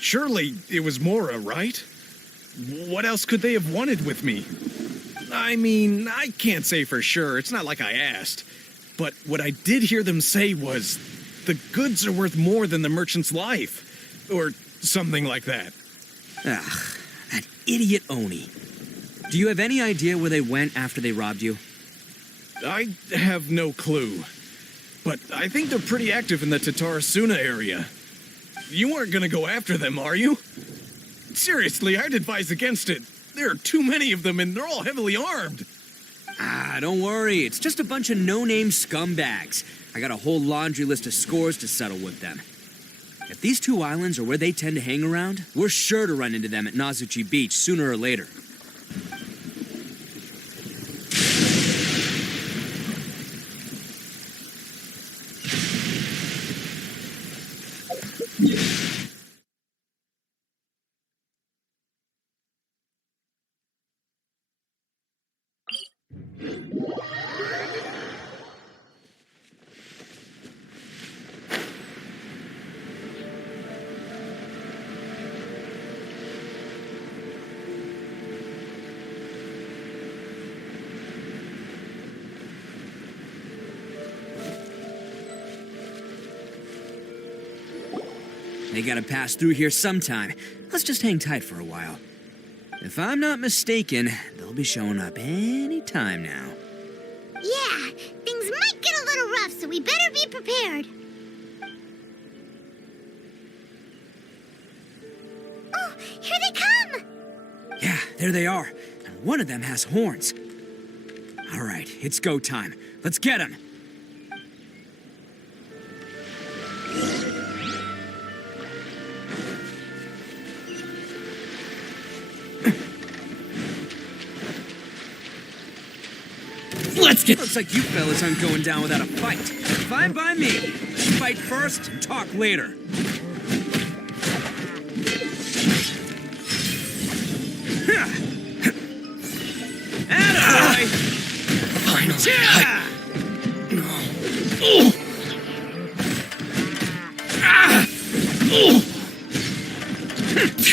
Surely it was Mora, right? What else could they have wanted with me? I mean, I can't say for sure. It's not like I asked. But what I did hear them say was, the goods are worth more than the merchant's life. Or something like that. Ugh, that idiot Oni. Do you have any idea where they went after they robbed you? I have no clue. But I think they're pretty active in the Tatarasuna area. You aren't gonna go after them, are you? Seriously, I'd advise against it. There are too many of them and they're all heavily armed. Ah, don't worry. It's just a bunch of no-name scumbags. I got a whole laundry list of scores to settle with them. If these two islands are where they tend to hang around, we're sure to run into them at Nazuchi Beach sooner or later. They gotta pass through here sometime. Let's just hang tight for a while. If I'm not mistaken, they'll be showing up any time now. Yeah, things might get a little rough, so we better be prepared. Oh, here they come! Yeah, there they are. And one of them has horns. All right, it's go time. Let's get him. Looks like you fellas aren't going down without a fight. Fine by me. Fight first, talk later. Attaboy! Finally,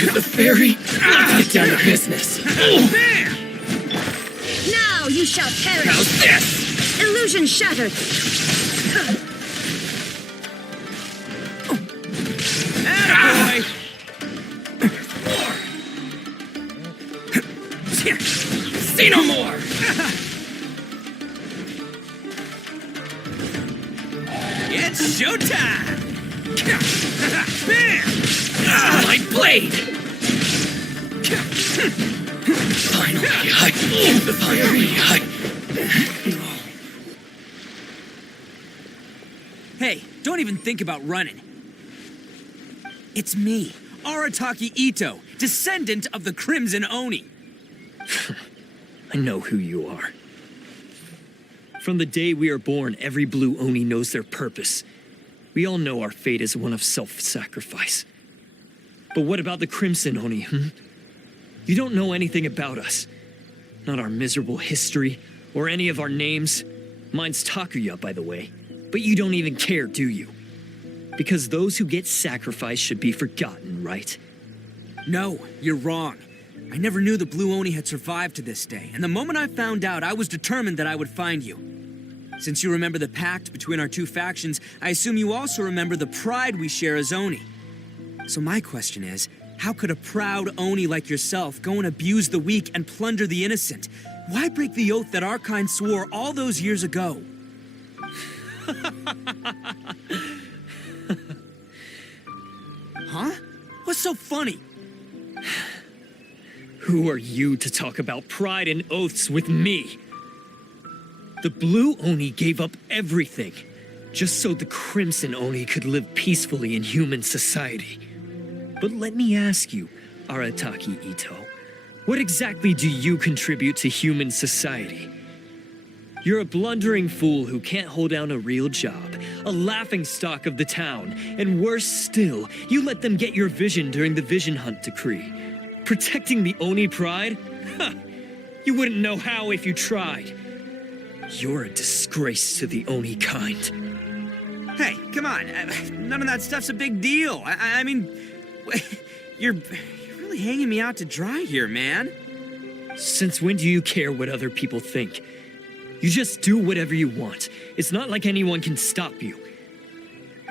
To the ferry. Let's get down to business. Bam! Now you shall perish! How's this? Illusion shattered! Attaboy! Say no more. It's showtime! Bam! My blade. Finally, Hey, don't even think about running. It's me, Arataki Ito, descendant of the Crimson Oni. I know who you are. From the day we are born, every Blue Oni knows their purpose. We all know our fate is one of self-sacrifice. But what about the Crimson Oni, You don't know anything about us. Not our miserable history, or any of our names. Mine's Takuya, by the way. But you don't even care, do you? Because those who get sacrificed should be forgotten, right? No, you're wrong. I never knew the Blue Oni had survived to this day, and the moment I found out, I was determined that I would find you. Since you remember the pact between our two factions, I assume you also remember the pride we share as Oni. So my question is, how could a proud Oni like yourself go and abuse the weak and plunder the innocent? Why break the oath that our kind swore all those years ago? Huh? What's so funny? Who are you to talk about pride and oaths with me? The Blue Oni gave up everything, just so the Crimson Oni could live peacefully in human society. But let me ask you, Arataki Ito, what exactly do you contribute to human society? You're a blundering fool who can't hold down a real job, a laughingstock of the town, and worse still, you let them get your vision during the Vision Hunt decree. Protecting the Oni pride? Huh, you wouldn't know how if you tried. You're a disgrace to the Oni kind. Hey, come on. None of that stuff's a big deal. I mean, you're really hanging me out to dry here, man. Since when do you care what other people think? You just do whatever you want. It's not like anyone can stop you.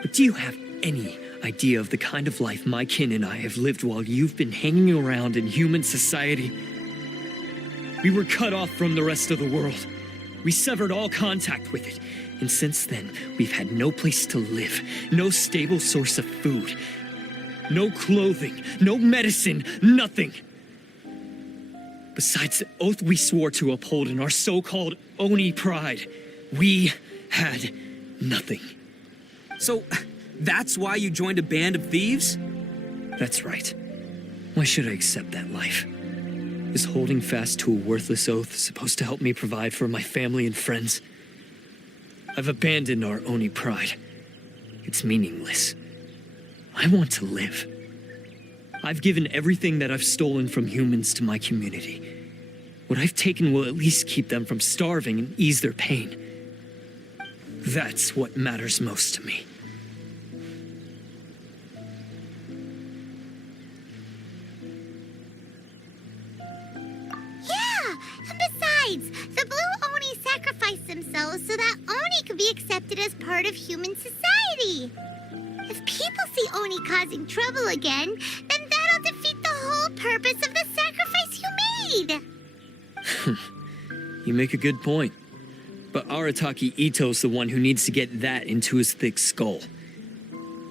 But do you have any idea of the kind of life my kin and I have lived while you've been hanging around in human society? We were cut off from the rest of the world. We severed all contact with it. And since then, we've had no place to live, no stable source of food, no clothing, no medicine, nothing. Besides the oath we swore to uphold in our so-called Oni pride, we had nothing. So, that's why you joined a band of thieves? That's right. Why should I accept that life? Is holding fast to a worthless oath supposed to help me provide for my family and friends? I've abandoned our Oni pride. It's meaningless. I want to live. I've given everything that I've stolen from humans to my community. What I've taken will at least keep them from starving and ease their pain. That's what matters most to me. Besides, the Blue Oni sacrificed themselves so that Oni could be accepted as part of human society. If people see Oni causing trouble again, then that'll defeat the whole purpose of the sacrifice you made. You make a good point. But Arataki Ito's the one who needs to get that into his thick skull.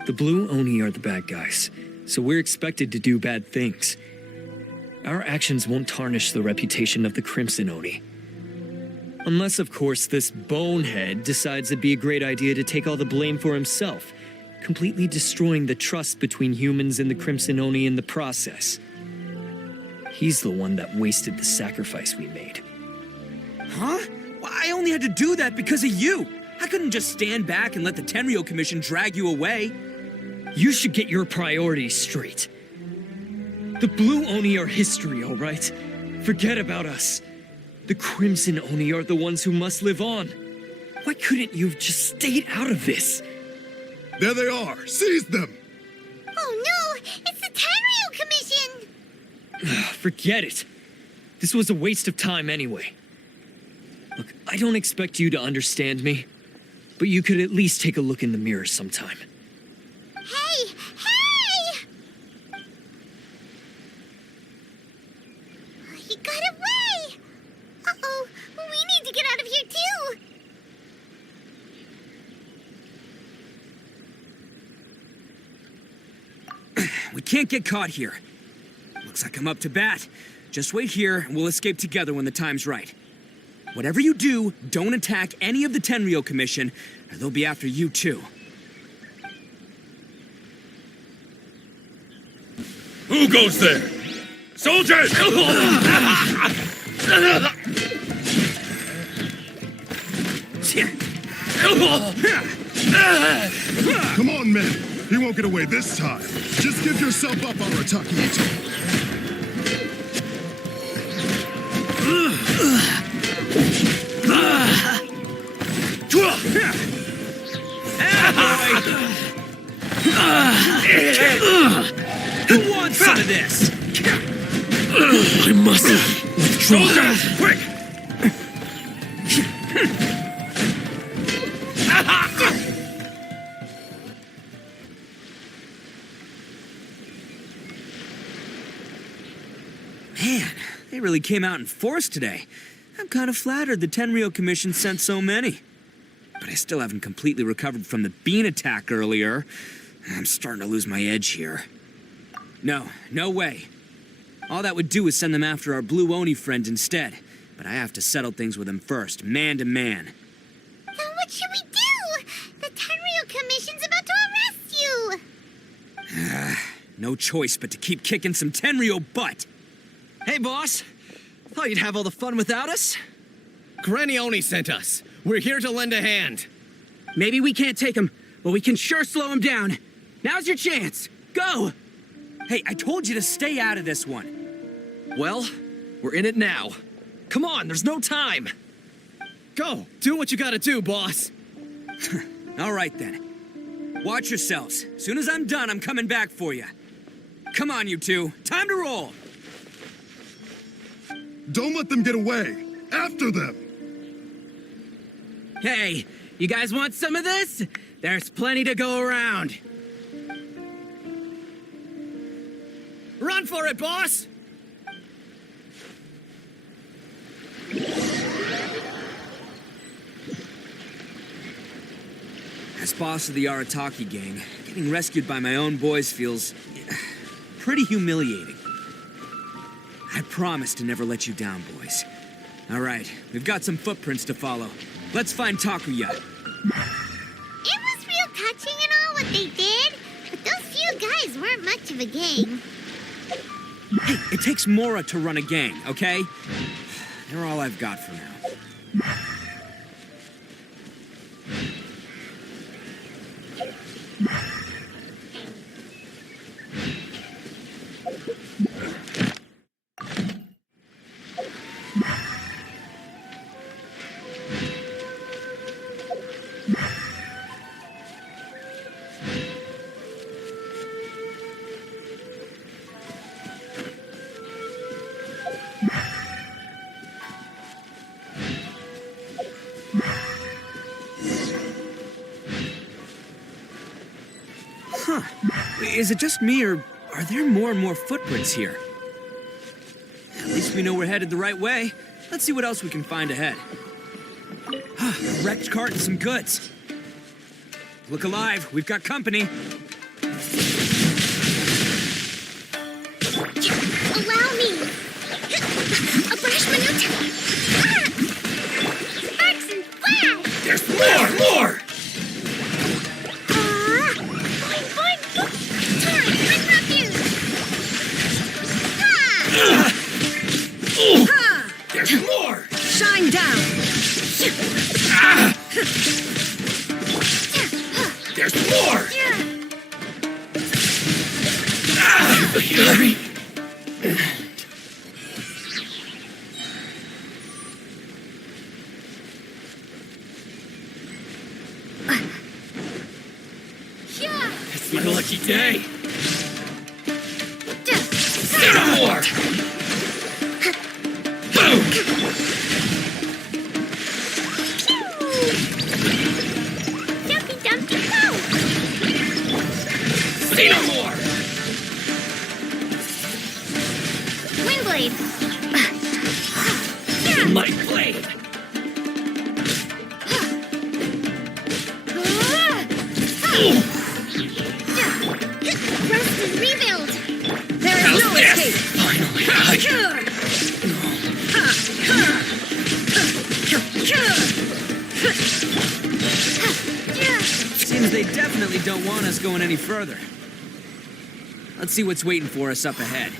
The Blue Oni are the bad guys, so we're expected to do bad things. Our actions won't tarnish the reputation of the Crimson Oni. Unless, of course, this bonehead decides it'd be a great idea to take all the blame for himself, completely destroying the trust between humans and the Crimson Oni in the process. He's the one that wasted the sacrifice we made. Huh? Well, I only had to do that because of you. I couldn't just stand back and let the Tenryo Commission drag you away. You should get your priorities straight. The Blue Oni are history, all right? Forget about us. The Crimson Oni are the ones who must live on. Why couldn't you have just stayed out of this? There they are! Seize them! Oh no! It's the Tenryo Commission! Forget it. This was a waste of time anyway. Look, I don't expect you to understand me, but you could at least take a look in the mirror sometime. Hey! Hey! He got away! Uh-oh, we need to get out of here too! We can't get caught here. Looks like I'm up to bat. Just wait here, and we'll escape together when the time's right. Whatever you do, don't attack any of the Tenryo Commission, or they'll be after you too. Who goes there? Soldiers! Come on, men. He won't get away this time. Just give yourself up, Arataki Ito. Who wants some of this? I must withdraw. Soldiers, quick! Man, they really came out in force today. I'm kind of flattered the Tenryo Commission sent so many. But I still haven't completely recovered from the bean attack earlier. I'm starting to lose my edge here. No way. All that would do is send them after our Blue Oni friend instead. But I have to settle things with him first, man to man. Then what should we do? The Tenryo Commission's about to arrest you! No choice but to keep kicking some Tenryo butt. Hey, boss. Thought you'd have all the fun without us? Granny Oni sent us. We're here to lend a hand. Maybe we can't take him, but we can sure slow him down. Now's your chance. Go! Hey, I told you to stay out of this one. Well, we're in it now. Come on, there's no time. Go, do what you gotta do, boss. All right, then. Watch yourselves. Soon as I'm done, I'm coming back for you. Come on, you two. Time to roll. Don't let them get away. After them. Hey, you guys want some of this? There's plenty to go around. Run for it, boss! As boss of the Arataki gang, getting rescued by my own boys feels pretty humiliating. I promise to never let you down, boys. All right, we've got some footprints to follow. Let's find Takuya. It was real touching and all what they did, but those few guys weren't much of a gang. Hey, it takes Mora to run a gang, okay? They're all I've got for now. Huh. Is it just me, or are there more and more footprints here? At least we know we're headed the right way. Let's see what else we can find ahead. A wrecked cart and some goods. Look alive, we've got company. Allow me! A Brash Minuta! Sparks and flash! There's more! There's more! Shine down! There's more! Hurry! It's my lucky day! Say no more! Jumpy Dumpty Go! Say no more! Windblade! Light blade! Rest and rebuild! There is How's no this? escape! Finally! Seems they definitely don't want us going any further. Let's see what's waiting for us up ahead.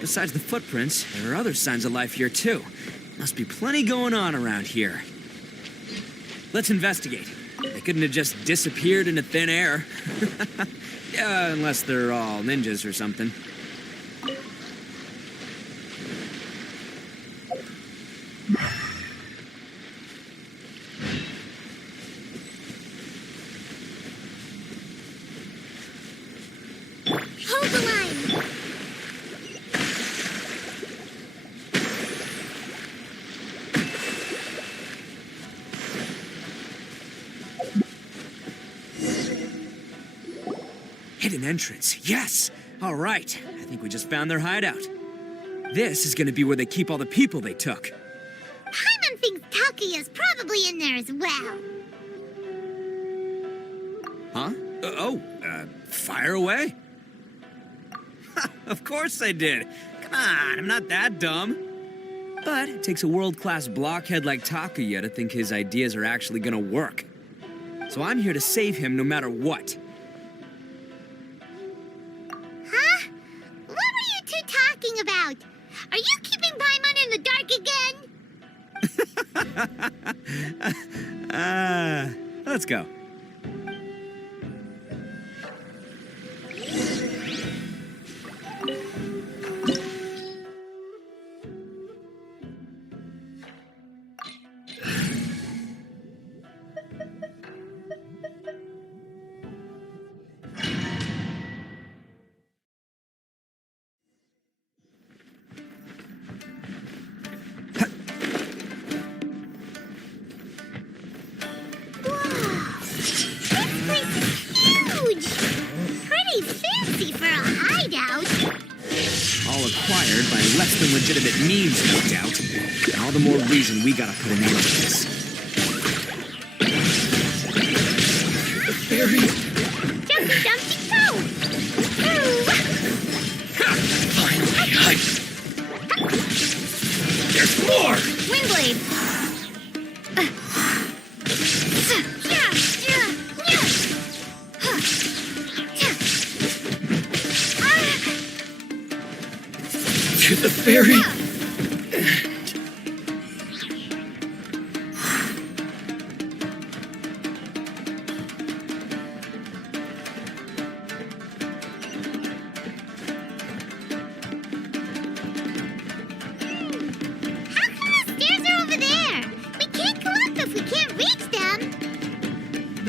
Besides the footprints, there are other signs of life here too. Must be plenty going on around here. Let's investigate. They couldn't have just disappeared into thin air. Yeah, unless they're all ninjas or something. Hold the line! Hidden entrance, yes! All right, I think we just found their hideout. This is gonna be where they keep all the people they took. Paimon thinks Takuya's probably in there as well. Huh? Fire away? Of course I did. Come on, I'm not that dumb. But it takes a world-class blockhead like Takuya to think his ideas are actually gonna work. So I'm here to save him no matter what. Huh? What were you two talking about? Are you keeping Paimon in the dark again? Let's go. That's the legitimate means, no doubt. And all the more reason we gotta put an end to this. Jumpy, jumpy, go! Finally, there's more! Windblade! Yeah, yeah, yeah. To the ferry. Stairs are over there. We can't go up if we can't reach them.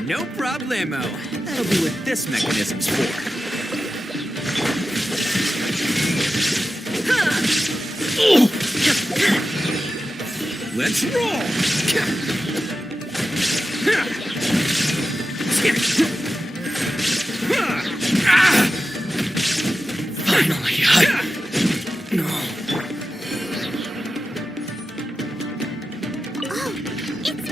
No problemo. That'll be what this mechanism's for. Let's roll! Finally, No. Oh, it's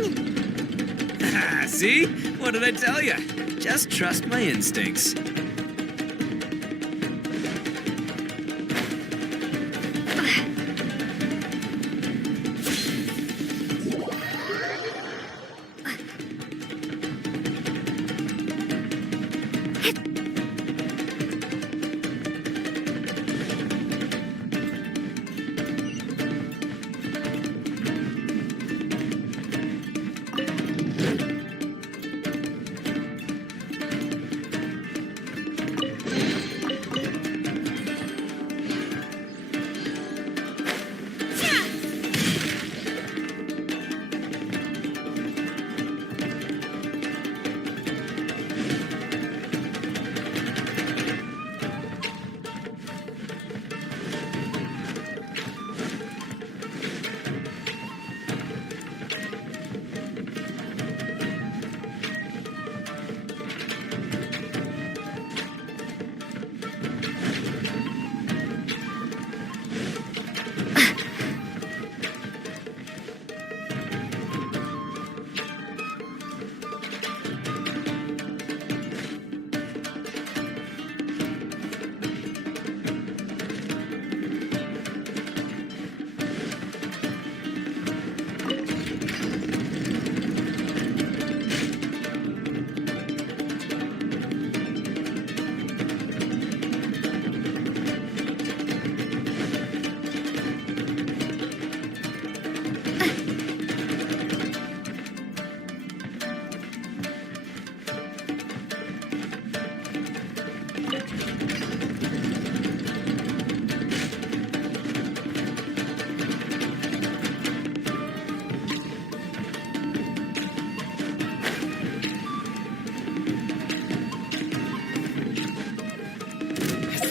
moving! See? What did I tell you? Just trust my instincts.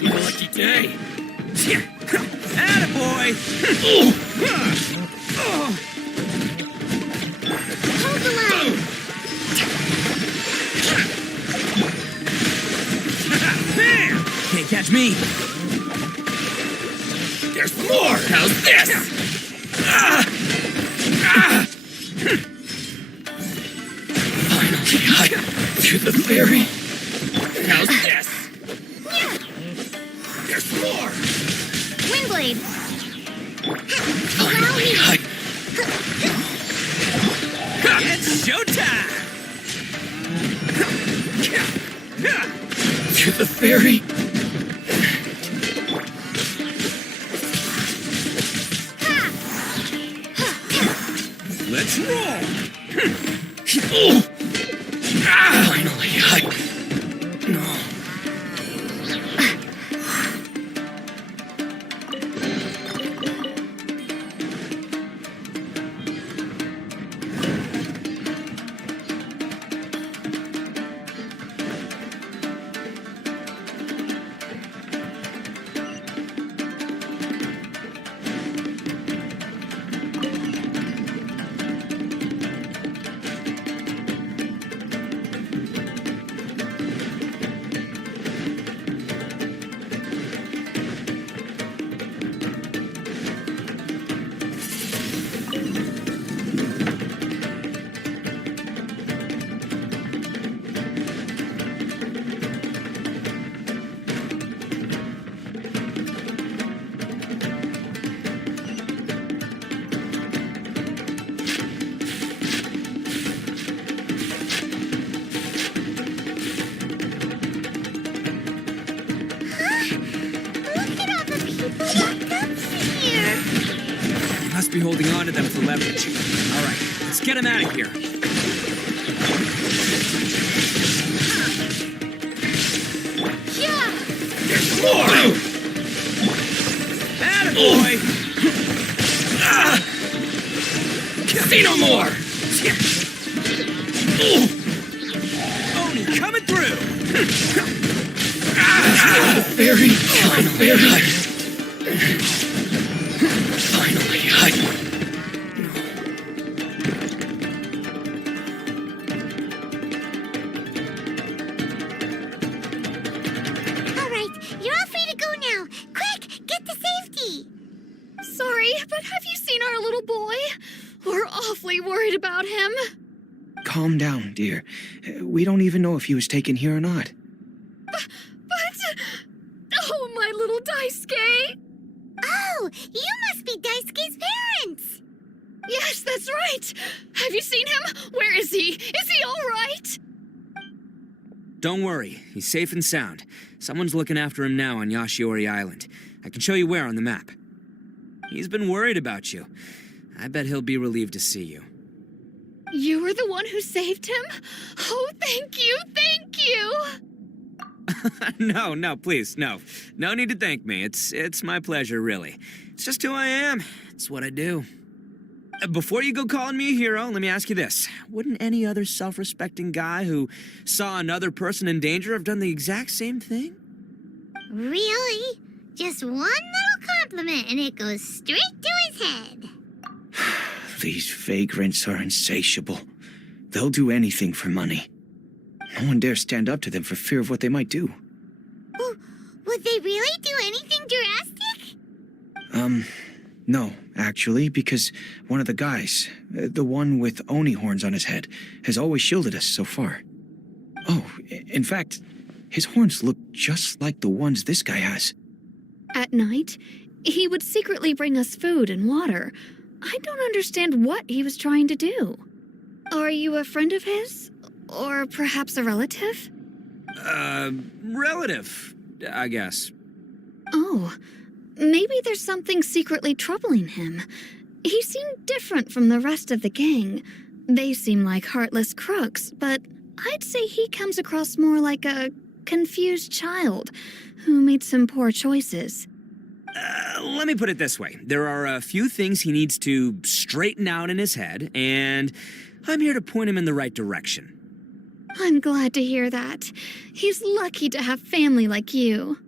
Your lucky day. Attaboy! Hold the line. Can't catch me. There's more. How's this? Finally, to the ferry. How's this? There's more. Windblade! Finally, It's showtime! to the ferry. Let's roll! Finally, no. be holding on to them for leverage. All right, let's get him out of here. Yeah! There's more! Attaboy! See no more! Oni coming through! Very final hut. Finally, hut. All right, you're all free to go now. Quick, get to safety. Sorry, but have you seen our little boy? We're awfully worried about him. Calm down, dear. We don't even know if he was taken here or not. But... Oh, my little Daisuke! Oh, you must be Daisuke's parents. Yes, that's right! Have you seen him? Where is he? Is he all right? Don't worry, he's safe and sound. Someone's looking after him now on Yashiori Island. I can show you where on the map. He's been worried about you. I bet he'll be relieved to see you. You were the one who saved him? Oh, thank you, thank you! No, please, no. No need to thank me. It's my pleasure, really. It's just who I am. It's what I do. Before you go calling me a hero, let me ask you this. Wouldn't any other self-respecting guy who saw another person in danger have done the exact same thing? Really? Just one little compliment and it goes straight to his head. These vagrants are insatiable. They'll do anything for money. No one dares stand up to them for fear of what they might do. Would they really do anything drastic? No, actually, because one of the guys, the one with Oni horns on his head, has always shielded us so far. Oh, in fact, his horns look just like the ones this guy has. At night, he would secretly bring us food and water. I don't understand what he was trying to do. Are you a friend of his? Or perhaps a relative? Relative, I guess. Oh, maybe there's something secretly troubling him. He seemed different from the rest of the gang. They seem like heartless crooks, but I'd say he comes across more like a confused child who made some poor choices. Let me put it this way. There are a few things he needs to straighten out in his head, and I'm here to point him in the right direction. I'm glad to hear that. He's lucky to have family like you.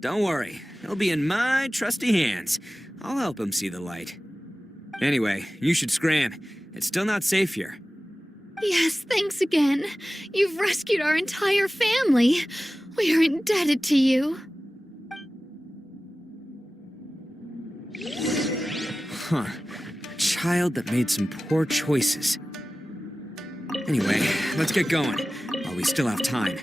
Don't worry. He'll be in my trusty hands. I'll help him see the light. Anyway, you should scram. It's still not safe here. Yes, thanks again. You've rescued our entire family. We are indebted to you. Huh. A child that made some poor choices. Anyway, let's get going, while we still have time.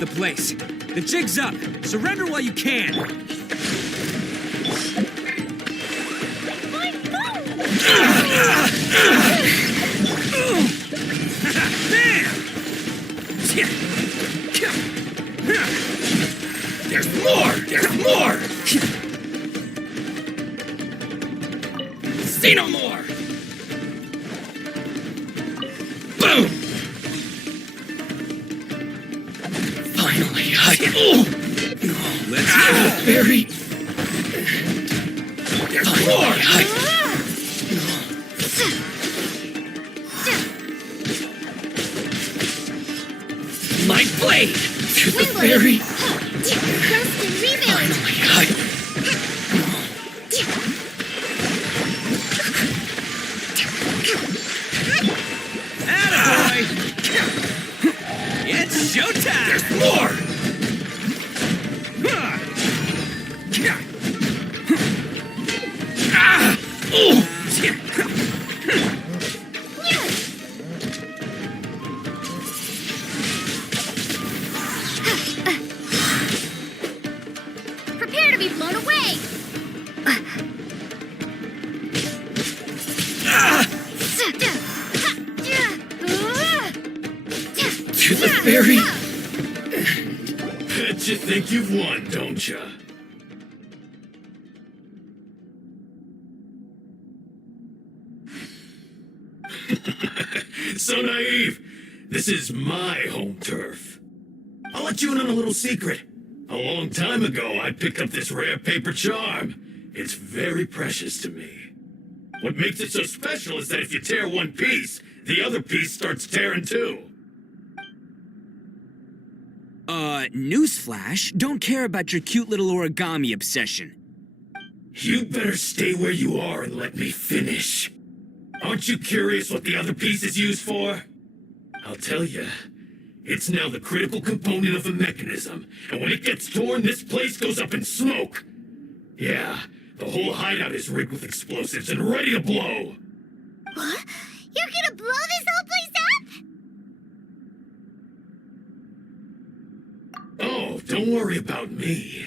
the place. The jig's up. Surrender while you can. There's more! There's more! Say no more! Boom! Finally, let's go, Barry! There's more! My blade! To the berry! Finally, Attaboy! It's showtime! There's more! Prepare to be blown away! To the berry! Bet you think you've won, don't ya? So naive. This is my home turf. I'll let you in on a little secret. A long time ago, I picked up this rare paper charm. It's very precious to me. What makes it so special is that if you tear one piece, the other piece starts tearing too. Newsflash, don't care about your cute little origami obsession. You'd better stay where you are and let me finish. Aren't you curious what the other piece is used for? I'll tell you. It's now the critical component of the mechanism, and when it gets torn, this place goes up in smoke. Yeah, the whole hideout is rigged with explosives and ready to blow. What? You're gonna blow this whole place up? Oh, don't worry about me.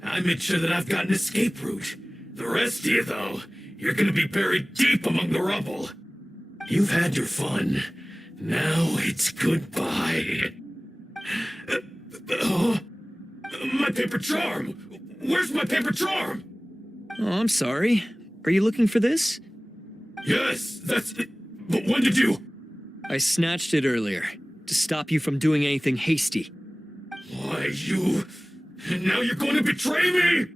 I made sure that I've got an escape route. The rest of you, though, you're gonna be buried deep among the rubble. You've had your fun. Now it's goodbye. My paper charm! Where's my paper charm? Oh, I'm sorry. Are you looking for this? Yes, that's it. But when did you... I snatched it earlier, to stop you from doing anything hasty. Why, you... Now you're going to betray me?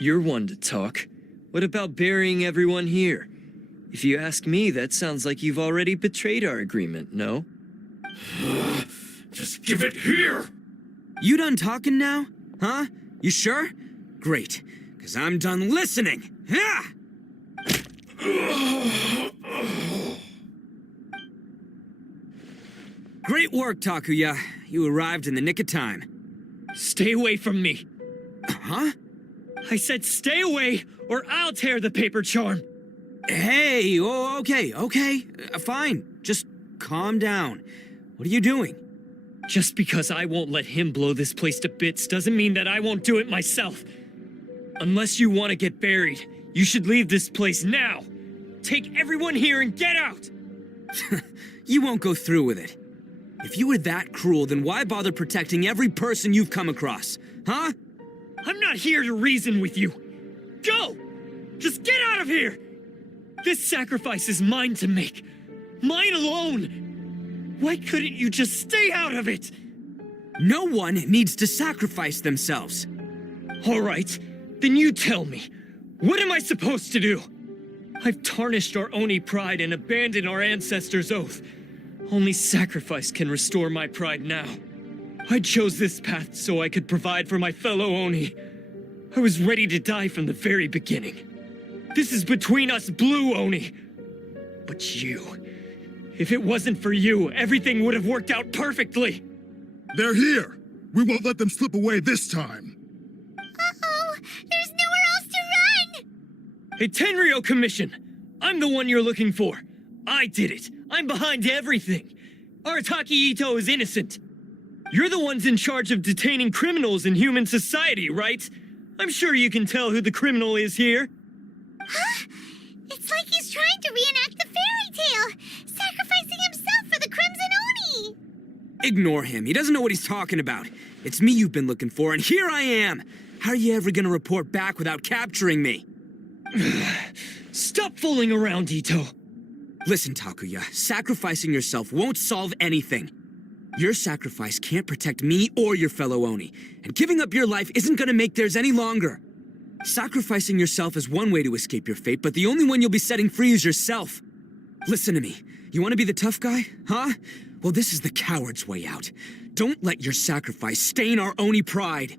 You're one to talk. What about burying everyone here? If you ask me, that sounds like you've already betrayed our agreement, no? Just give it here! You done talking now? Huh? You sure? Great, because I'm done listening. Yeah! Great work, Takuya. You arrived in the nick of time. Stay away from me. Huh? I said stay away, or I'll tear the paper charm. Hey, oh, okay. Fine. Just calm down. What are you doing? Just because I won't let him blow this place to bits doesn't mean that I won't do it myself. Unless you want to get buried, you should leave this place now. Take everyone here and get out! You won't go through with it. If you were that cruel, then why bother protecting every person you've come across? Huh? I'm not here to reason with you. Go! Just get out of here! This sacrifice is mine to make. Mine alone! Why couldn't you just stay out of it? No one needs to sacrifice themselves. All right, then you tell me. What am I supposed to do? I've tarnished our Oni pride and abandoned our ancestors' oath. Only sacrifice can restore my pride now. I chose this path so I could provide for my fellow Oni. I was ready to die from the very beginning. This is between us Blue Oni. But you... if it wasn't for you, everything would have worked out perfectly. They're here. We won't let them slip away this time. Uh-oh! There's nowhere else to run! Hey, Tenryo Commission! I'm the one you're looking for. I did it. I'm behind everything. Arataki Itto is innocent. You're the ones in charge of detaining criminals in human society, right? I'm sure you can tell who the criminal is here. Huh? It's like he's trying to reenact the fairy tale, sacrificing himself for the Crimson Oni. Ignore him. He doesn't know what he's talking about. It's me you've been looking for, and here I am. How are you ever gonna report back without capturing me? Stop fooling around, Ito. Listen, Takuya, sacrificing yourself won't solve anything. Your sacrifice can't protect me or your fellow Oni, and giving up your life isn't gonna make theirs any longer. Sacrificing yourself is one way to escape your fate, but the only one you'll be setting free is yourself. Listen to me. You want to be the tough guy, huh? Well, this is the coward's way out. Don't let your sacrifice stain our Oni pride.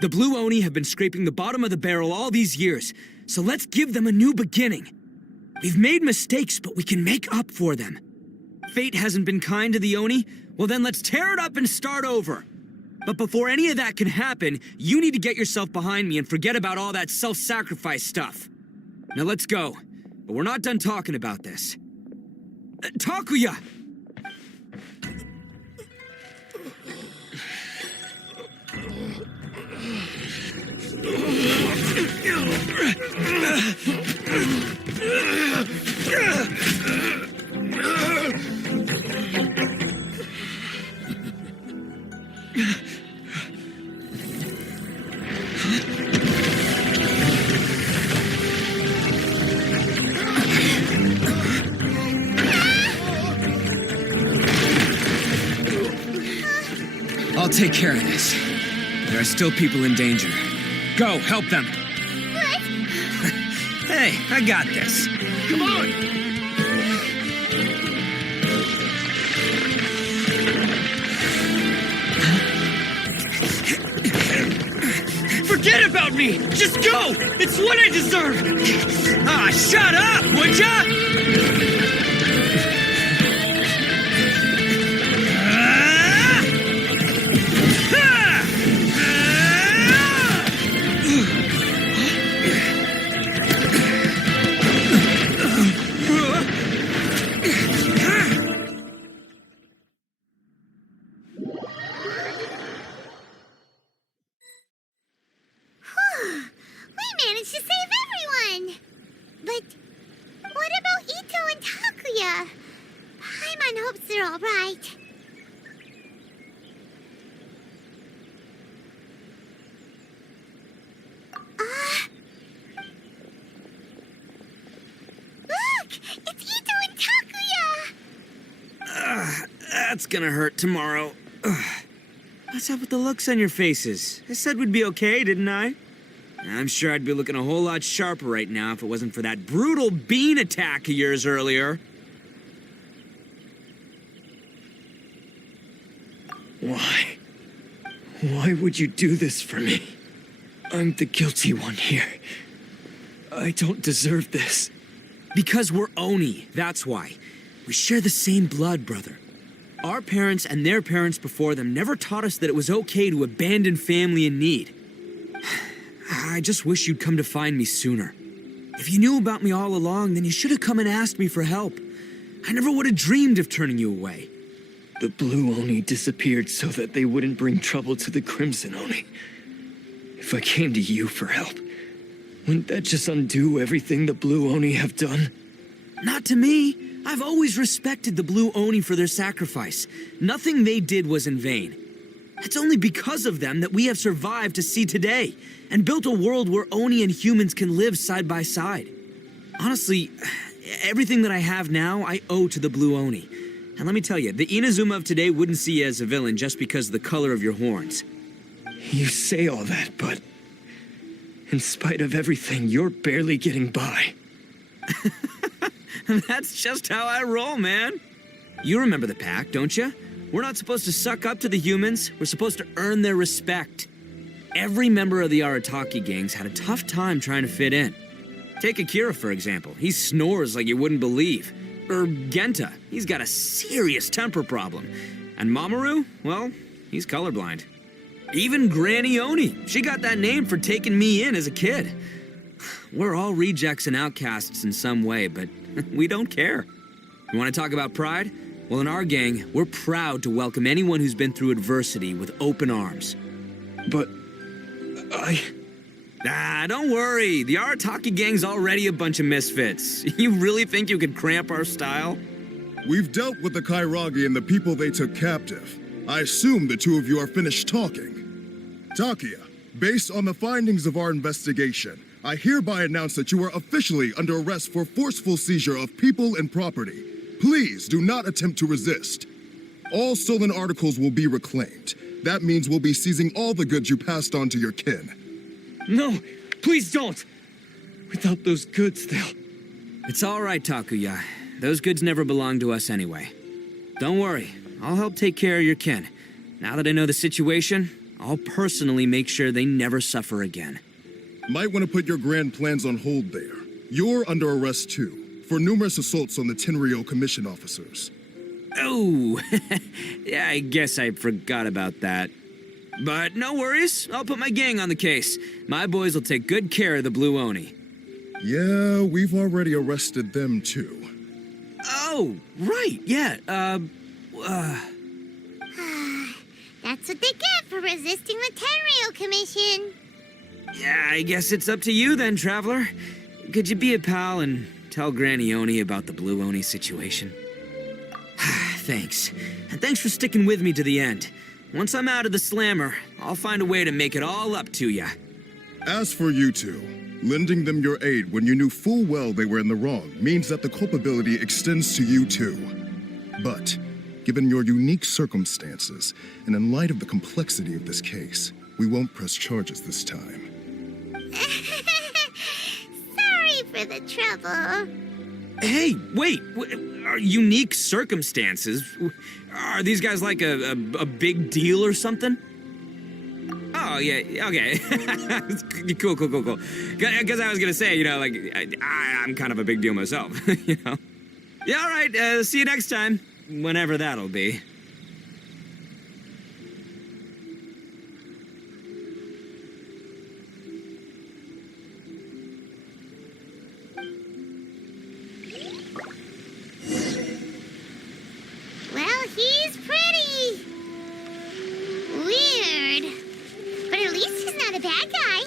The Blue Oni have been scraping the bottom of the barrel all these years, so let's give them a new beginning. We've made mistakes, but we can make up for them. Fate hasn't been kind to the Oni? Well, then let's tear it up and start over. But before any of that can happen, you need to get yourself behind me and forget about all that self-sacrifice stuff. Now let's go. But we're not done talking about this. Takuya! I'll take care of this. There are still people in danger. Go, help them. What? Hey, I got this. Come on! Forget about me! Just go! It's what I deserve! Ah, shut up, would ya? We managed to save everyone! But what about Ito and Takuya? Paimon hopes they're all right. Look! It's Ito and Takuya! That's gonna hurt tomorrow. What's up with the looks on your faces? I said we'd be okay, didn't I? I'm sure I'd be looking a whole lot sharper right now if it wasn't for that brutal bean attack of yours earlier. Why? Why would you do this for me? I'm the guilty one here. I don't deserve this. Because we're Oni, that's why. We share the same blood, brother. Our parents and their parents before them never taught us that it was okay to abandon family in need. I just wish you'd come to find me sooner. If you knew about me all along, then you should have come and asked me for help. I never would have dreamed of turning you away. The Blue Oni disappeared so that they wouldn't bring trouble to the Crimson Oni. If I came to you for help, wouldn't that just undo everything the Blue Oni have done? Not to me. I've always respected the Blue Oni for their sacrifice. Nothing they did was in vain. It's only because of them that we have survived to see today and built a world where Oni and humans can live side by side. Honestly, everything that I have now, I owe to the Blue Oni. And let me tell you, the Inazuma of today wouldn't see you as a villain just because of the color of your horns. You say all that, but in spite of everything, you're barely getting by. That's just how I roll, man. You remember the pact, don't you? We're not supposed to suck up to the humans. We're supposed to earn their respect. Every member of the Arataki gangs had a tough time trying to fit in. Take Akira, for example. He snores like you wouldn't believe. Or Genta. He's got a serious temper problem. And Mamoru, well, he's colorblind. Even Granny Oni. She got that name for taking me in as a kid. We're all rejects and outcasts in some way, but we don't care. You want to talk about pride? Well, in our gang, we're proud to welcome anyone who's been through adversity with open arms. But Don't worry. The Arataki gang's already a bunch of misfits. You really think you could cramp our style? We've dealt with the Kairagi and the people they took captive. I assume the two of you are finished talking. Takia, based on the findings of our investigation, I hereby announce that you are officially under arrest for forceful seizure of people and property. Please do not attempt to resist. All stolen articles will be reclaimed. That means we'll be seizing all the goods you passed on to your kin. No, please don't. Without those goods, they'll... It's all right, Takuya. Those goods never belonged to us anyway. Don't worry. I'll help take care of your kin. Now that I know the situation, I'll personally make sure they never suffer again. Might want to put your grand plans on hold there. You're under arrest too, for numerous assaults on the Tenryo Commission officers. Oh, yeah, I guess I forgot about that. But no worries, I'll put my gang on the case. My boys will take good care of the Blue Oni. Yeah, we've already arrested them too. Oh, right, yeah, That's what they get for resisting the Tenryo Commission. Yeah, I guess it's up to you then, Traveler. Could you be a pal and tell Granny Oni about the Blue Oni situation? Thanks. And thanks for sticking with me to the end. Once I'm out of the slammer, I'll find a way to make it all up to ya. As for you two, lending them your aid when you knew full well they were in the wrong means that the culpability extends to you too. But, given your unique circumstances, and in light of the complexity of this case, we won't press charges this time. Sorry for the trouble. Hey, wait, are unique circumstances? Are these guys like a big deal or something? Oh, yeah, okay. Cool. Because I was gonna say, you know, like, I'm kind of a big deal myself, you know? Yeah, all right, see you next time, whenever that'll be. Well, he's pretty. Weird. But at least he's not a bad guy.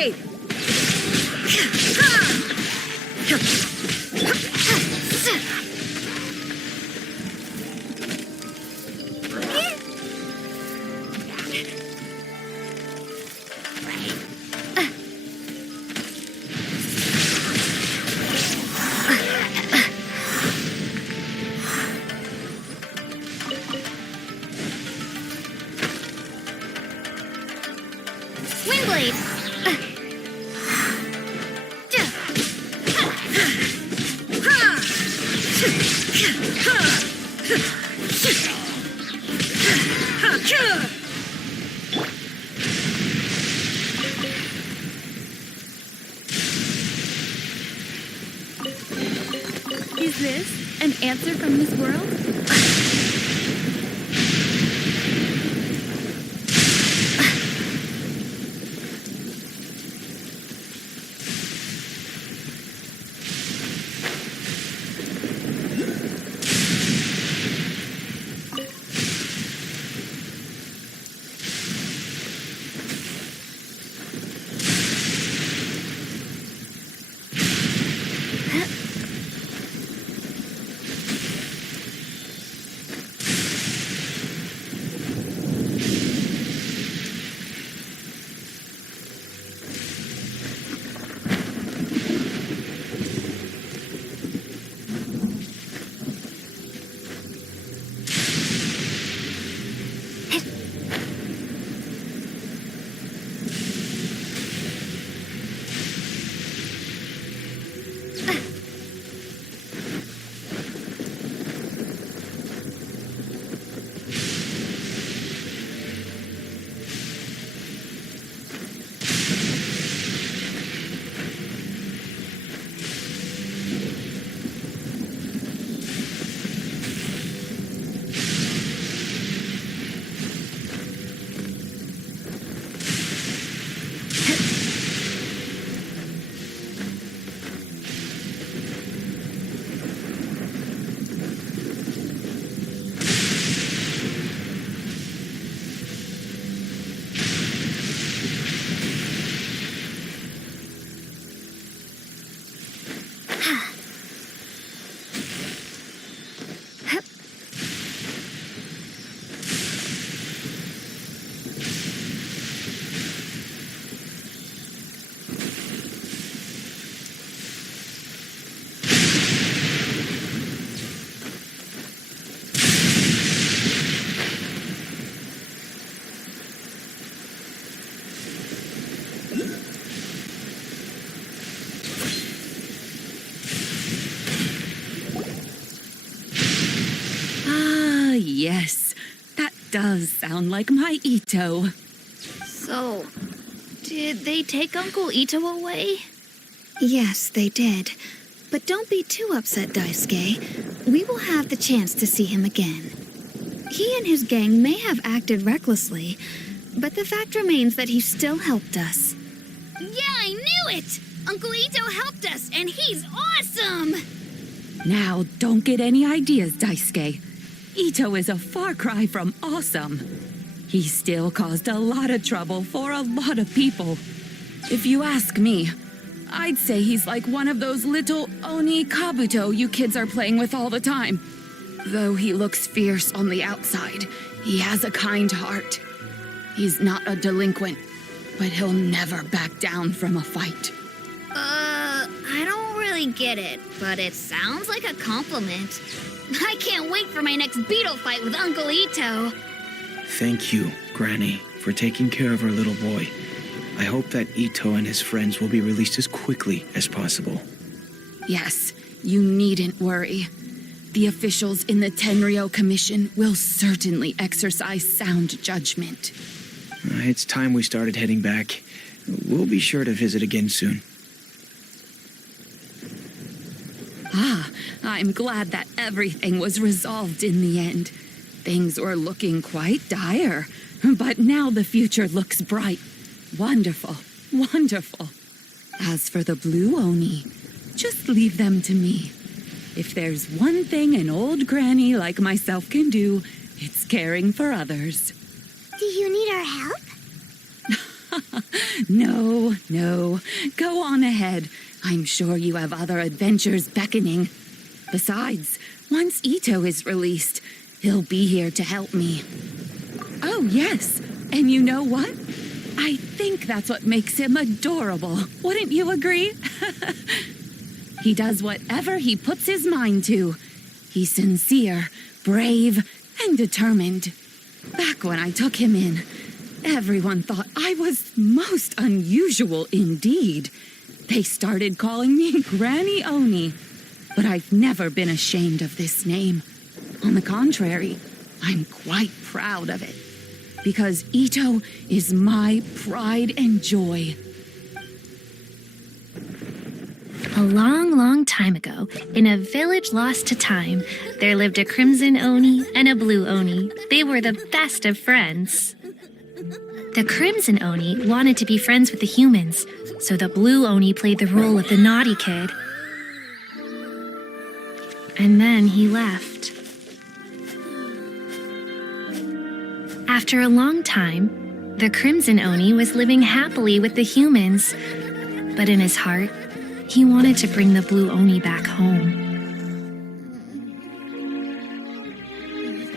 barricade! Windblade! Is this an answer from this world? Yes, that does sound like my Ito. So, did they take Uncle Ito away? Yes, they did. But don't be too upset, Daisuke. We will have the chance to see him again. He and his gang may have acted recklessly, but the fact remains that he still helped us. Yeah, I knew it! Uncle Ito helped us, and he's awesome! Now, don't get any ideas, Daisuke. Ito is a far cry from awesome. He still caused a lot of trouble for a lot of people. If you ask me, I'd say he's like one of those little Oni Kabuto you kids are playing with all the time. Though he looks fierce on the outside, he has a kind heart. He's not a delinquent, but he'll never back down from a fight. I don't really get it, but it sounds like a compliment. I can't wait for my next beetle fight with Uncle Ito. Thank you, Granny, for taking care of our little boy. I hope that Ito and his friends will be released as quickly as possible. Yes, you needn't worry. The officials in the Tenryo Commission will certainly exercise sound judgment. It's time we started heading back. We'll be sure to visit again soon. Ah, I'm glad that everything was resolved in the end. Things were looking quite dire, but now the future looks bright. Wonderful, wonderful. As for the Blue Oni, just leave them to me. If there's one thing an old granny like myself can do, it's caring for others. Do you need our help? No, no. Go on ahead. I'm sure you have other adventures beckoning. Besides, once Ito is released, he'll be here to help me. Oh, yes. And you know what? I think that's what makes him adorable. Wouldn't you agree? He does whatever he puts his mind to. He's sincere, brave, and determined. Back when I took him in, everyone thought I was most unusual indeed. They started calling me Granny Oni, but I've never been ashamed of this name. On the contrary, I'm quite proud of it, because Ito is my pride and joy. A long, long time ago, in a village lost to time, there lived a crimson Oni and a blue Oni. They were the best of friends. The crimson Oni wanted to be friends with the humans, so the blue Oni played the role of the naughty kid. And then he left. After a long time, the crimson Oni was living happily with the humans, but in his heart, he wanted to bring the blue Oni back home.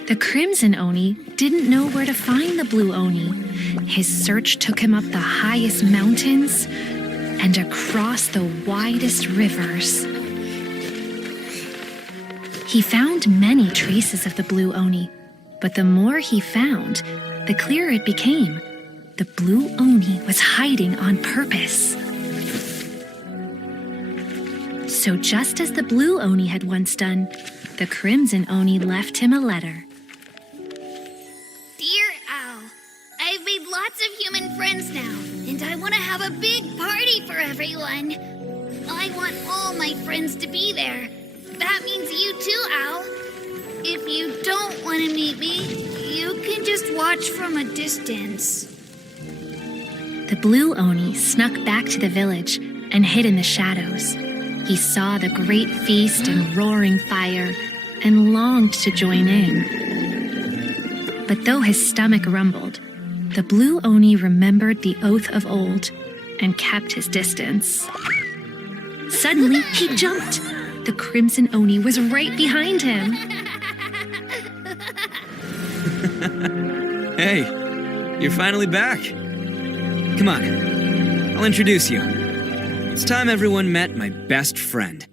The crimson Oni didn't know where to find the blue Oni. His search took him up the highest mountains and across the widest rivers. He found many traces of the blue Oni, but the more he found, the clearer it became. The blue Oni was hiding on purpose. So just as the blue Oni had once done, the crimson Oni left him a letter. Dear Owl, I've made lots of human friends now, and I want to have a big party for everyone. I want all my friends to be there. That means you too, Owl. If you don't want to meet me, you can just watch from a distance. The blue Oni snuck back to the village and hid in the shadows. He saw the great feast and roaring fire and longed to join in. But though his stomach rumbled, the blue Oni remembered the oath of old and kept his distance. Suddenly, he jumped. The crimson Oni was right behind him. Hey, you're finally back. Come on, I'll introduce you. It's time everyone met my best friend.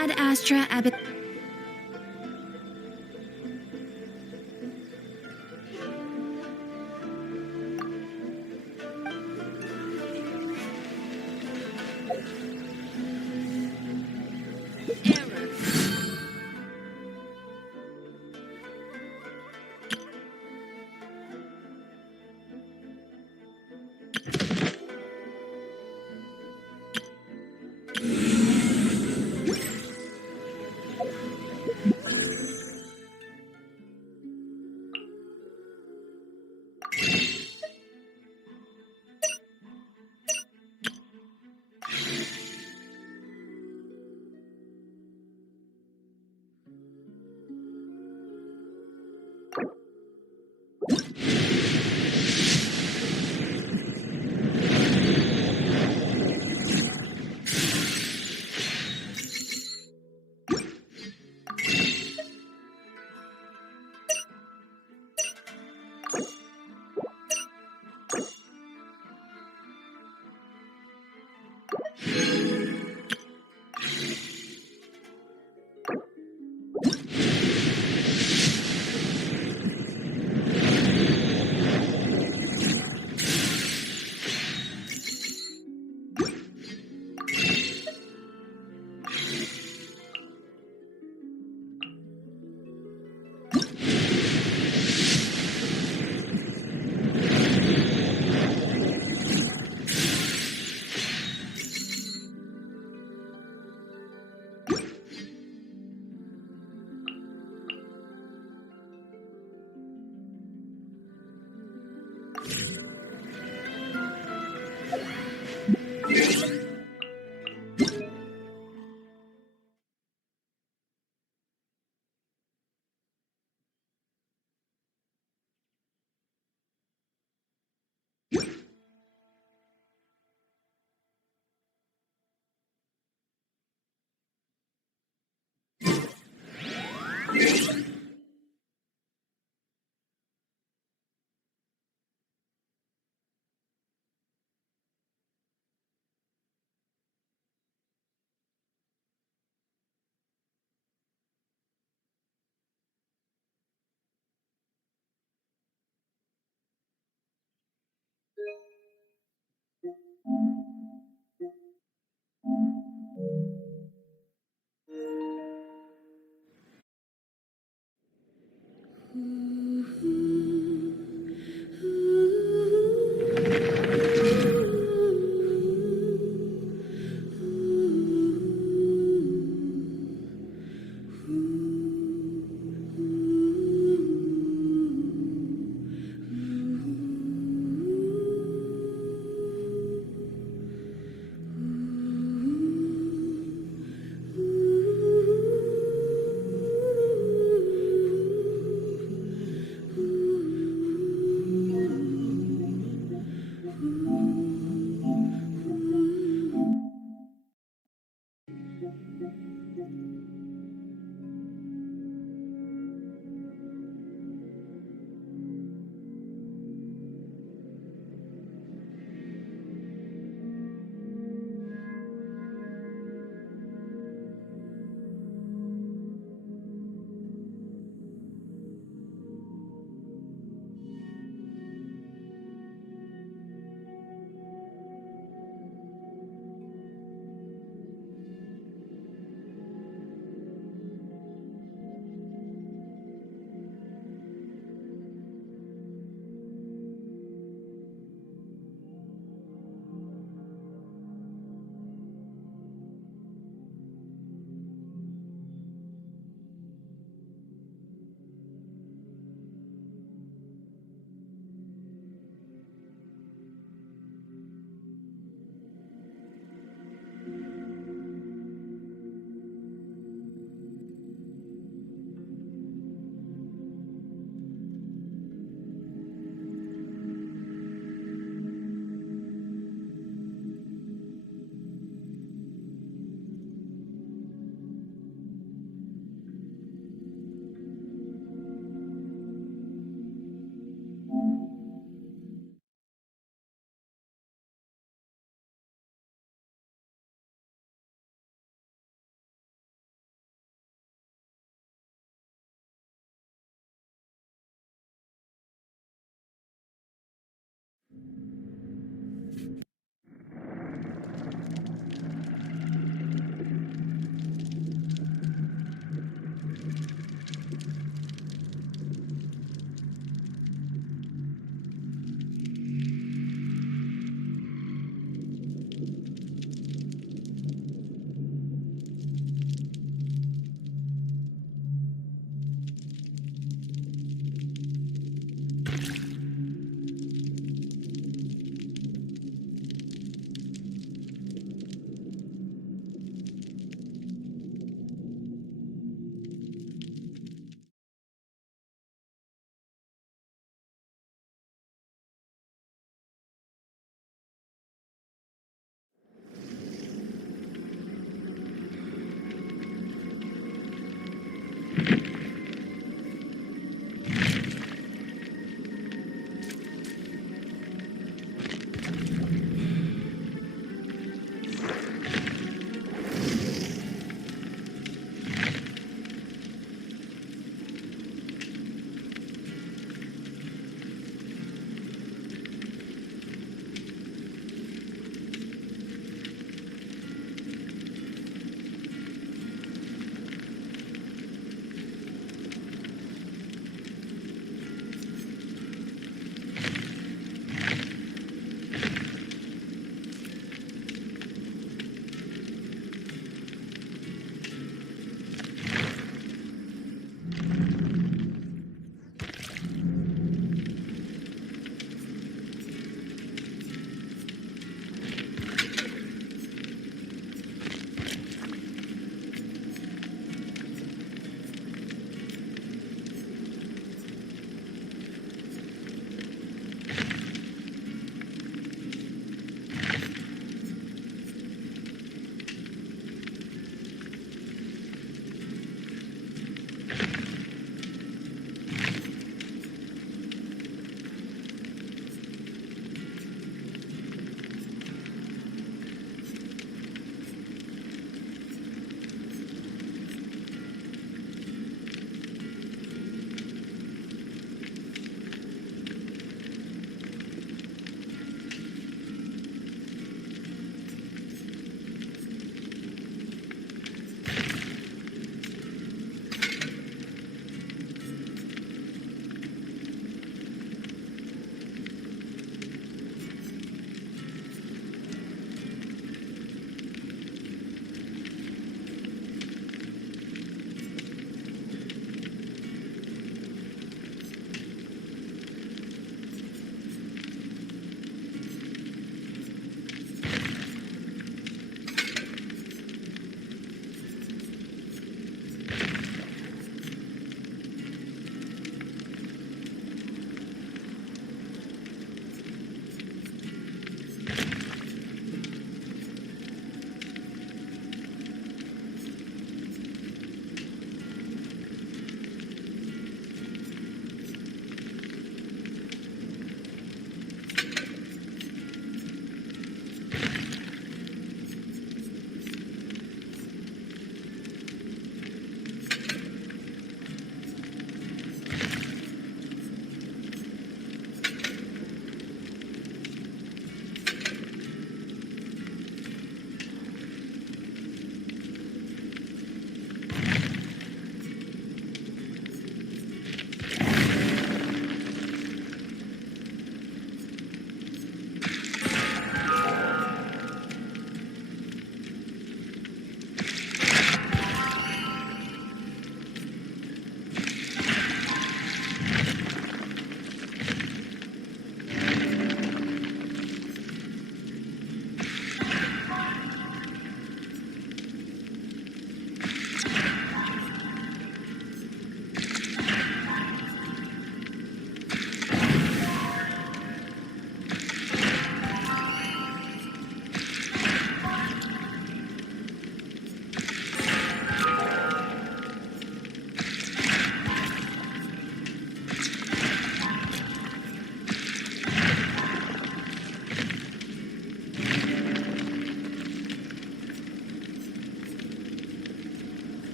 Ad Astra Abbot.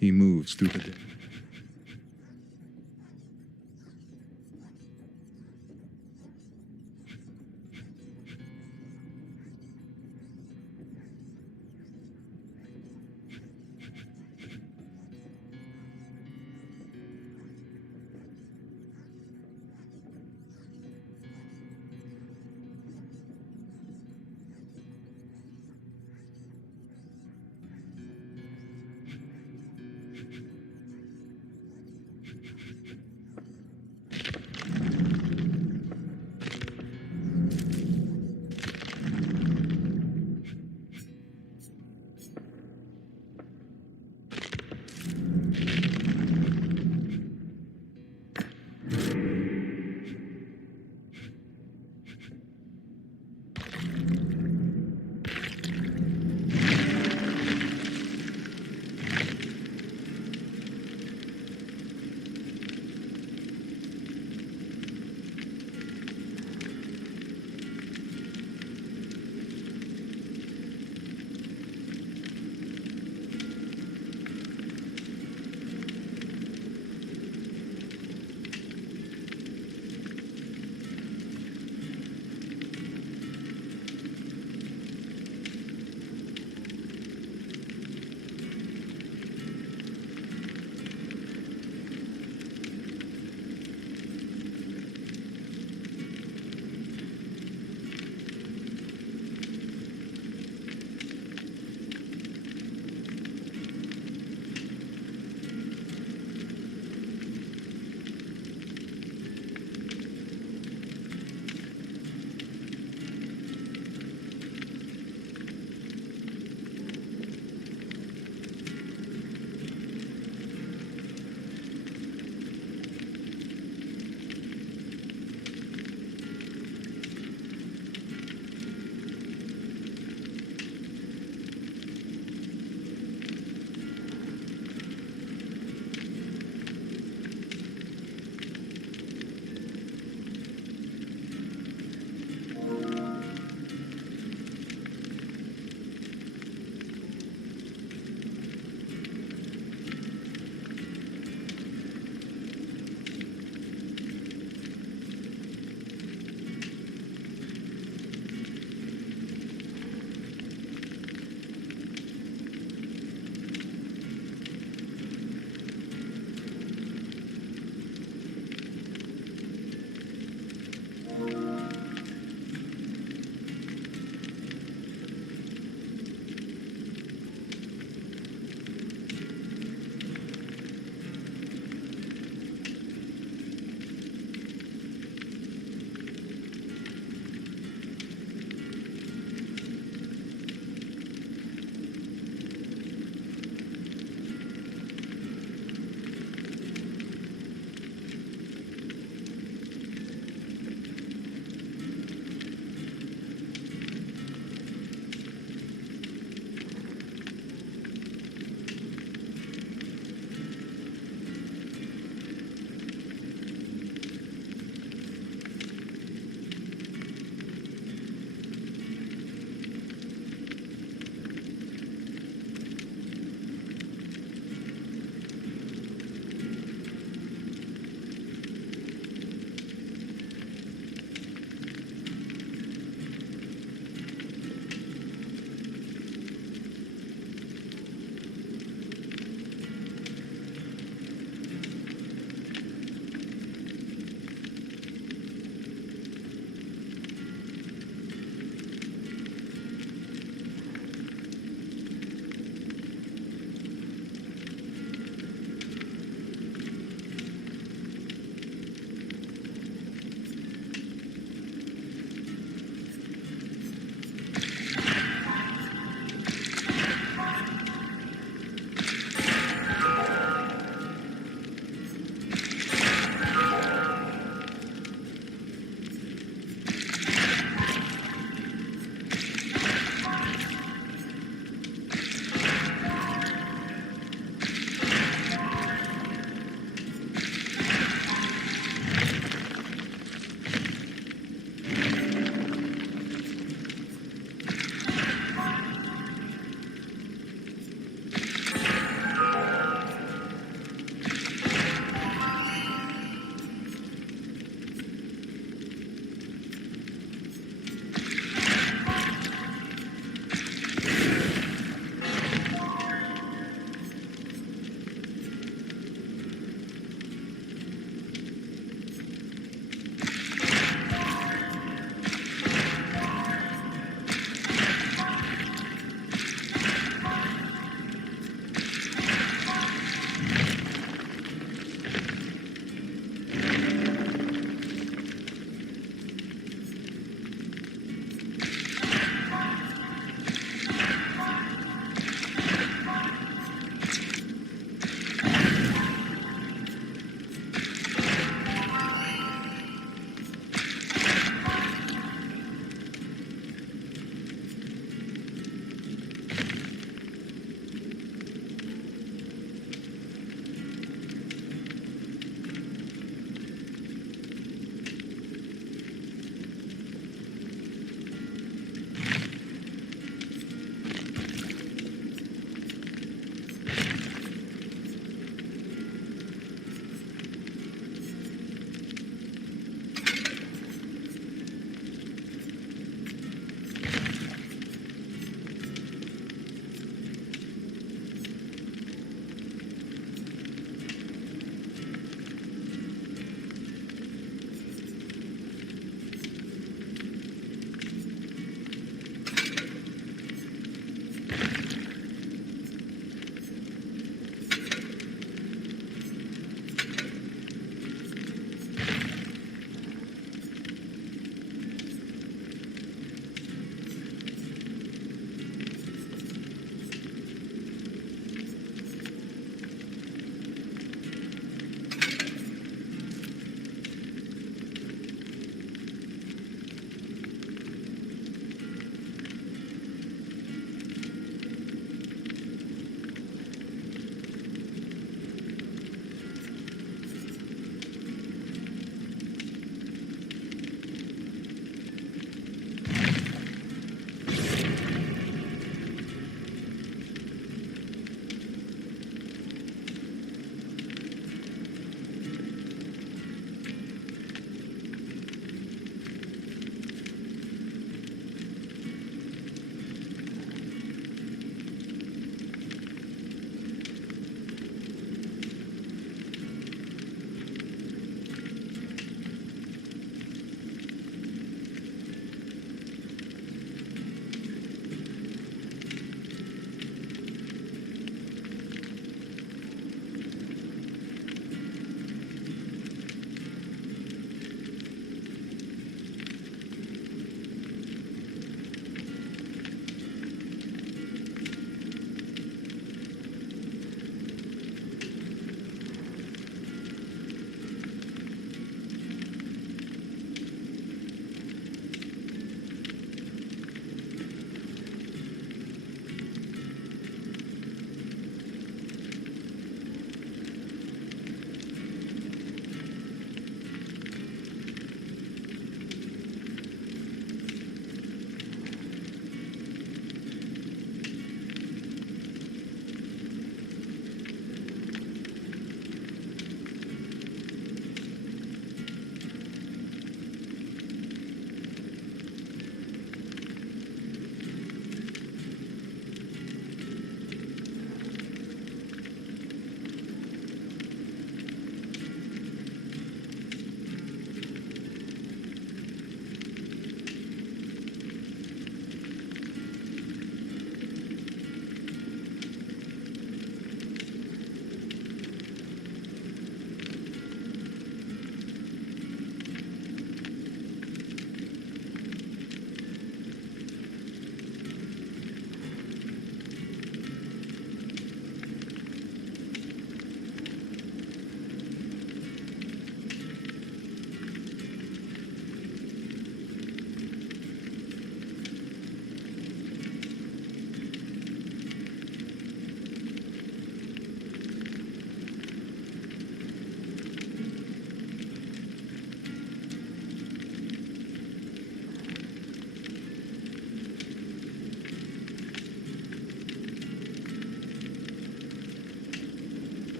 He moves through the day.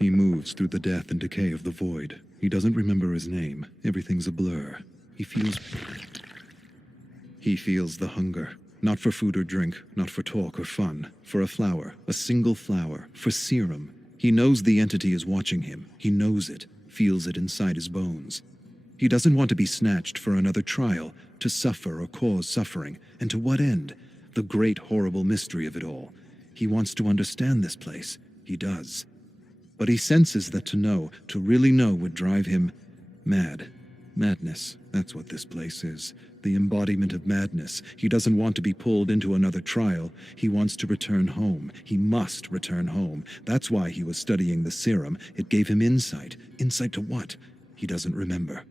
He moves through the death and decay of the void. He doesn't remember his name. Everything's a blur. He feels the hunger. Not for food or drink, not for talk or fun. For a flower, a single flower, for serum. He knows the entity is watching him. He knows it, feels it inside his bones. He doesn't want to be snatched for another trial, to suffer or cause suffering. And to what end? The great horrible mystery of it all. He wants to understand this place. He does. But he senses that to know, to really know, would drive him mad. Madness, that's what this place is. The embodiment of madness. He doesn't want to be pulled into another trial. He wants to return home. He must return home. That's why he was studying the serum. It gave him insight. Insight to what? He doesn't remember.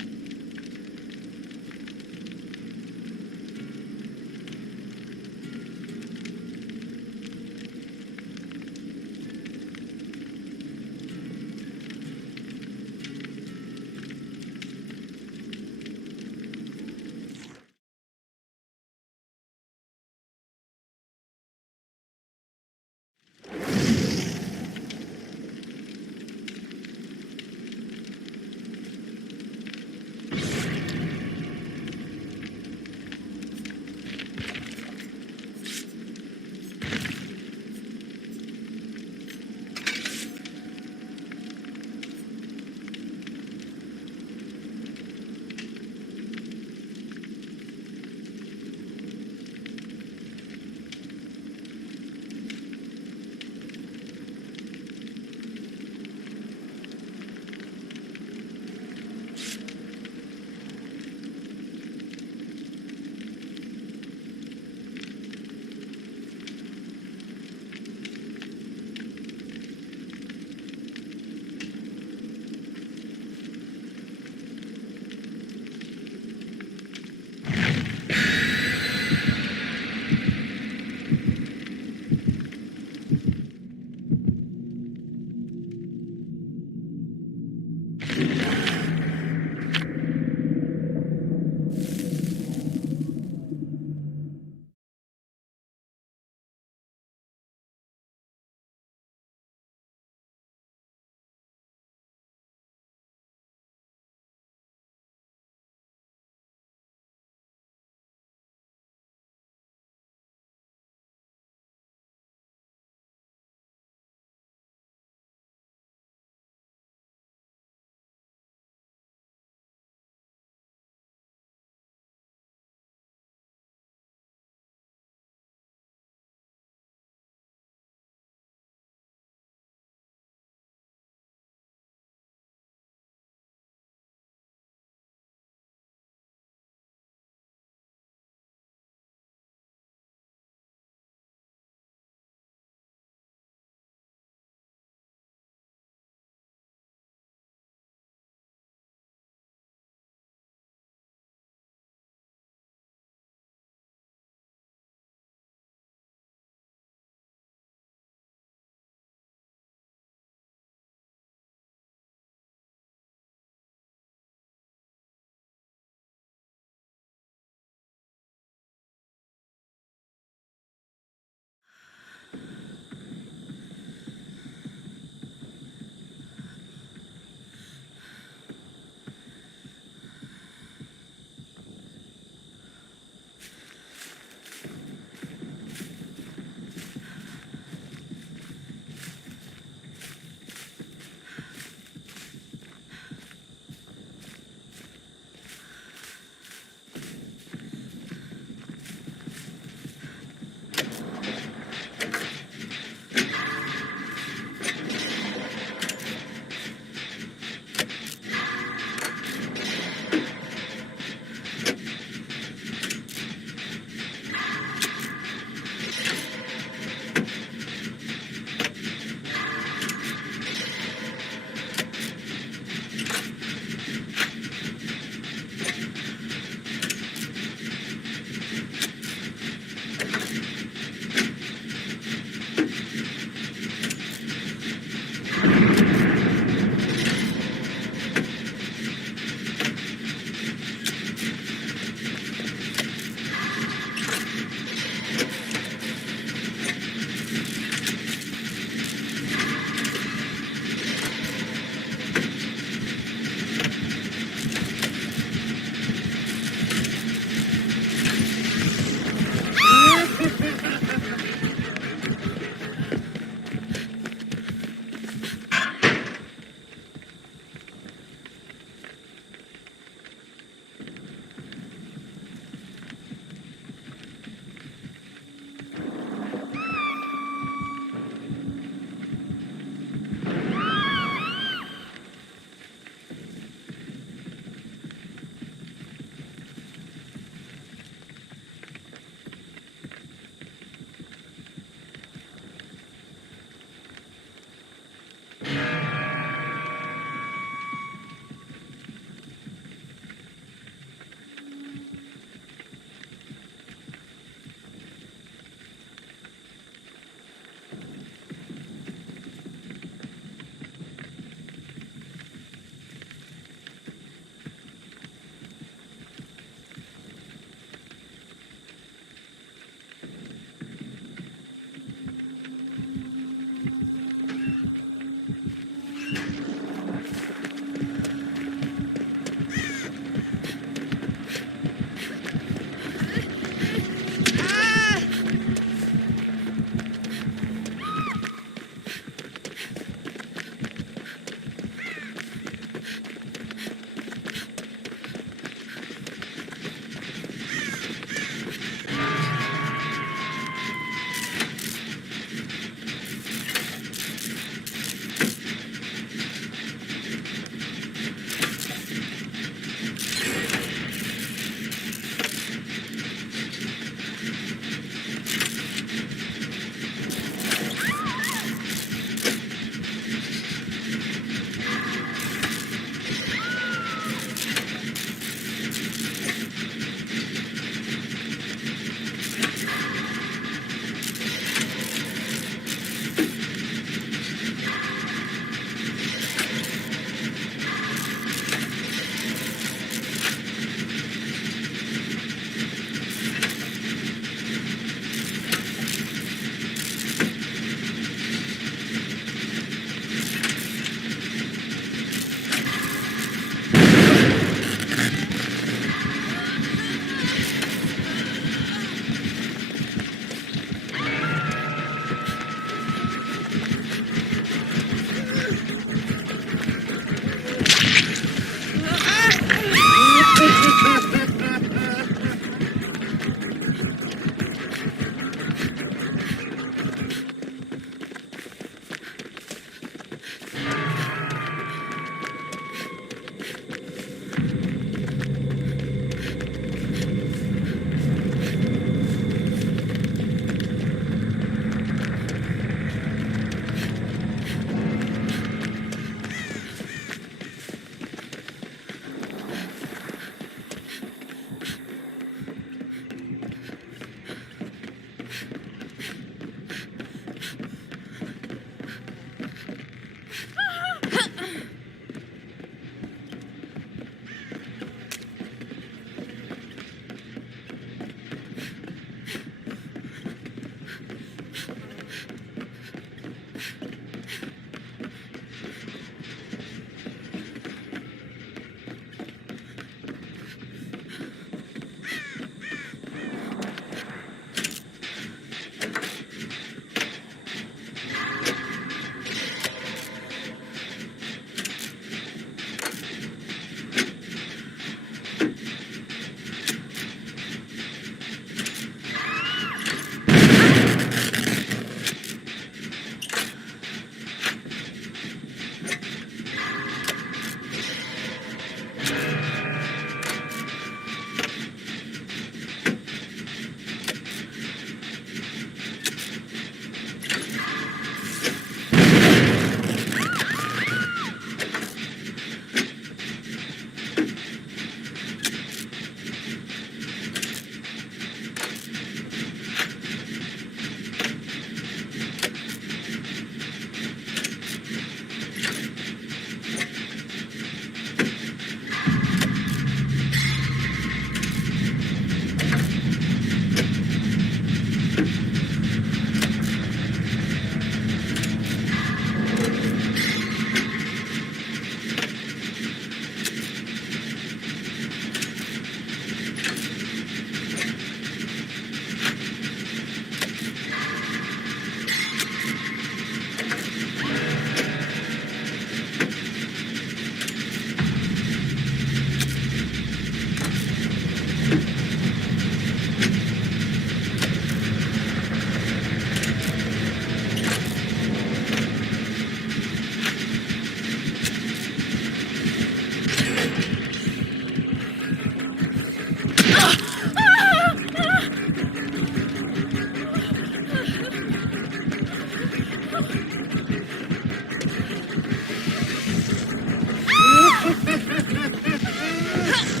Huh.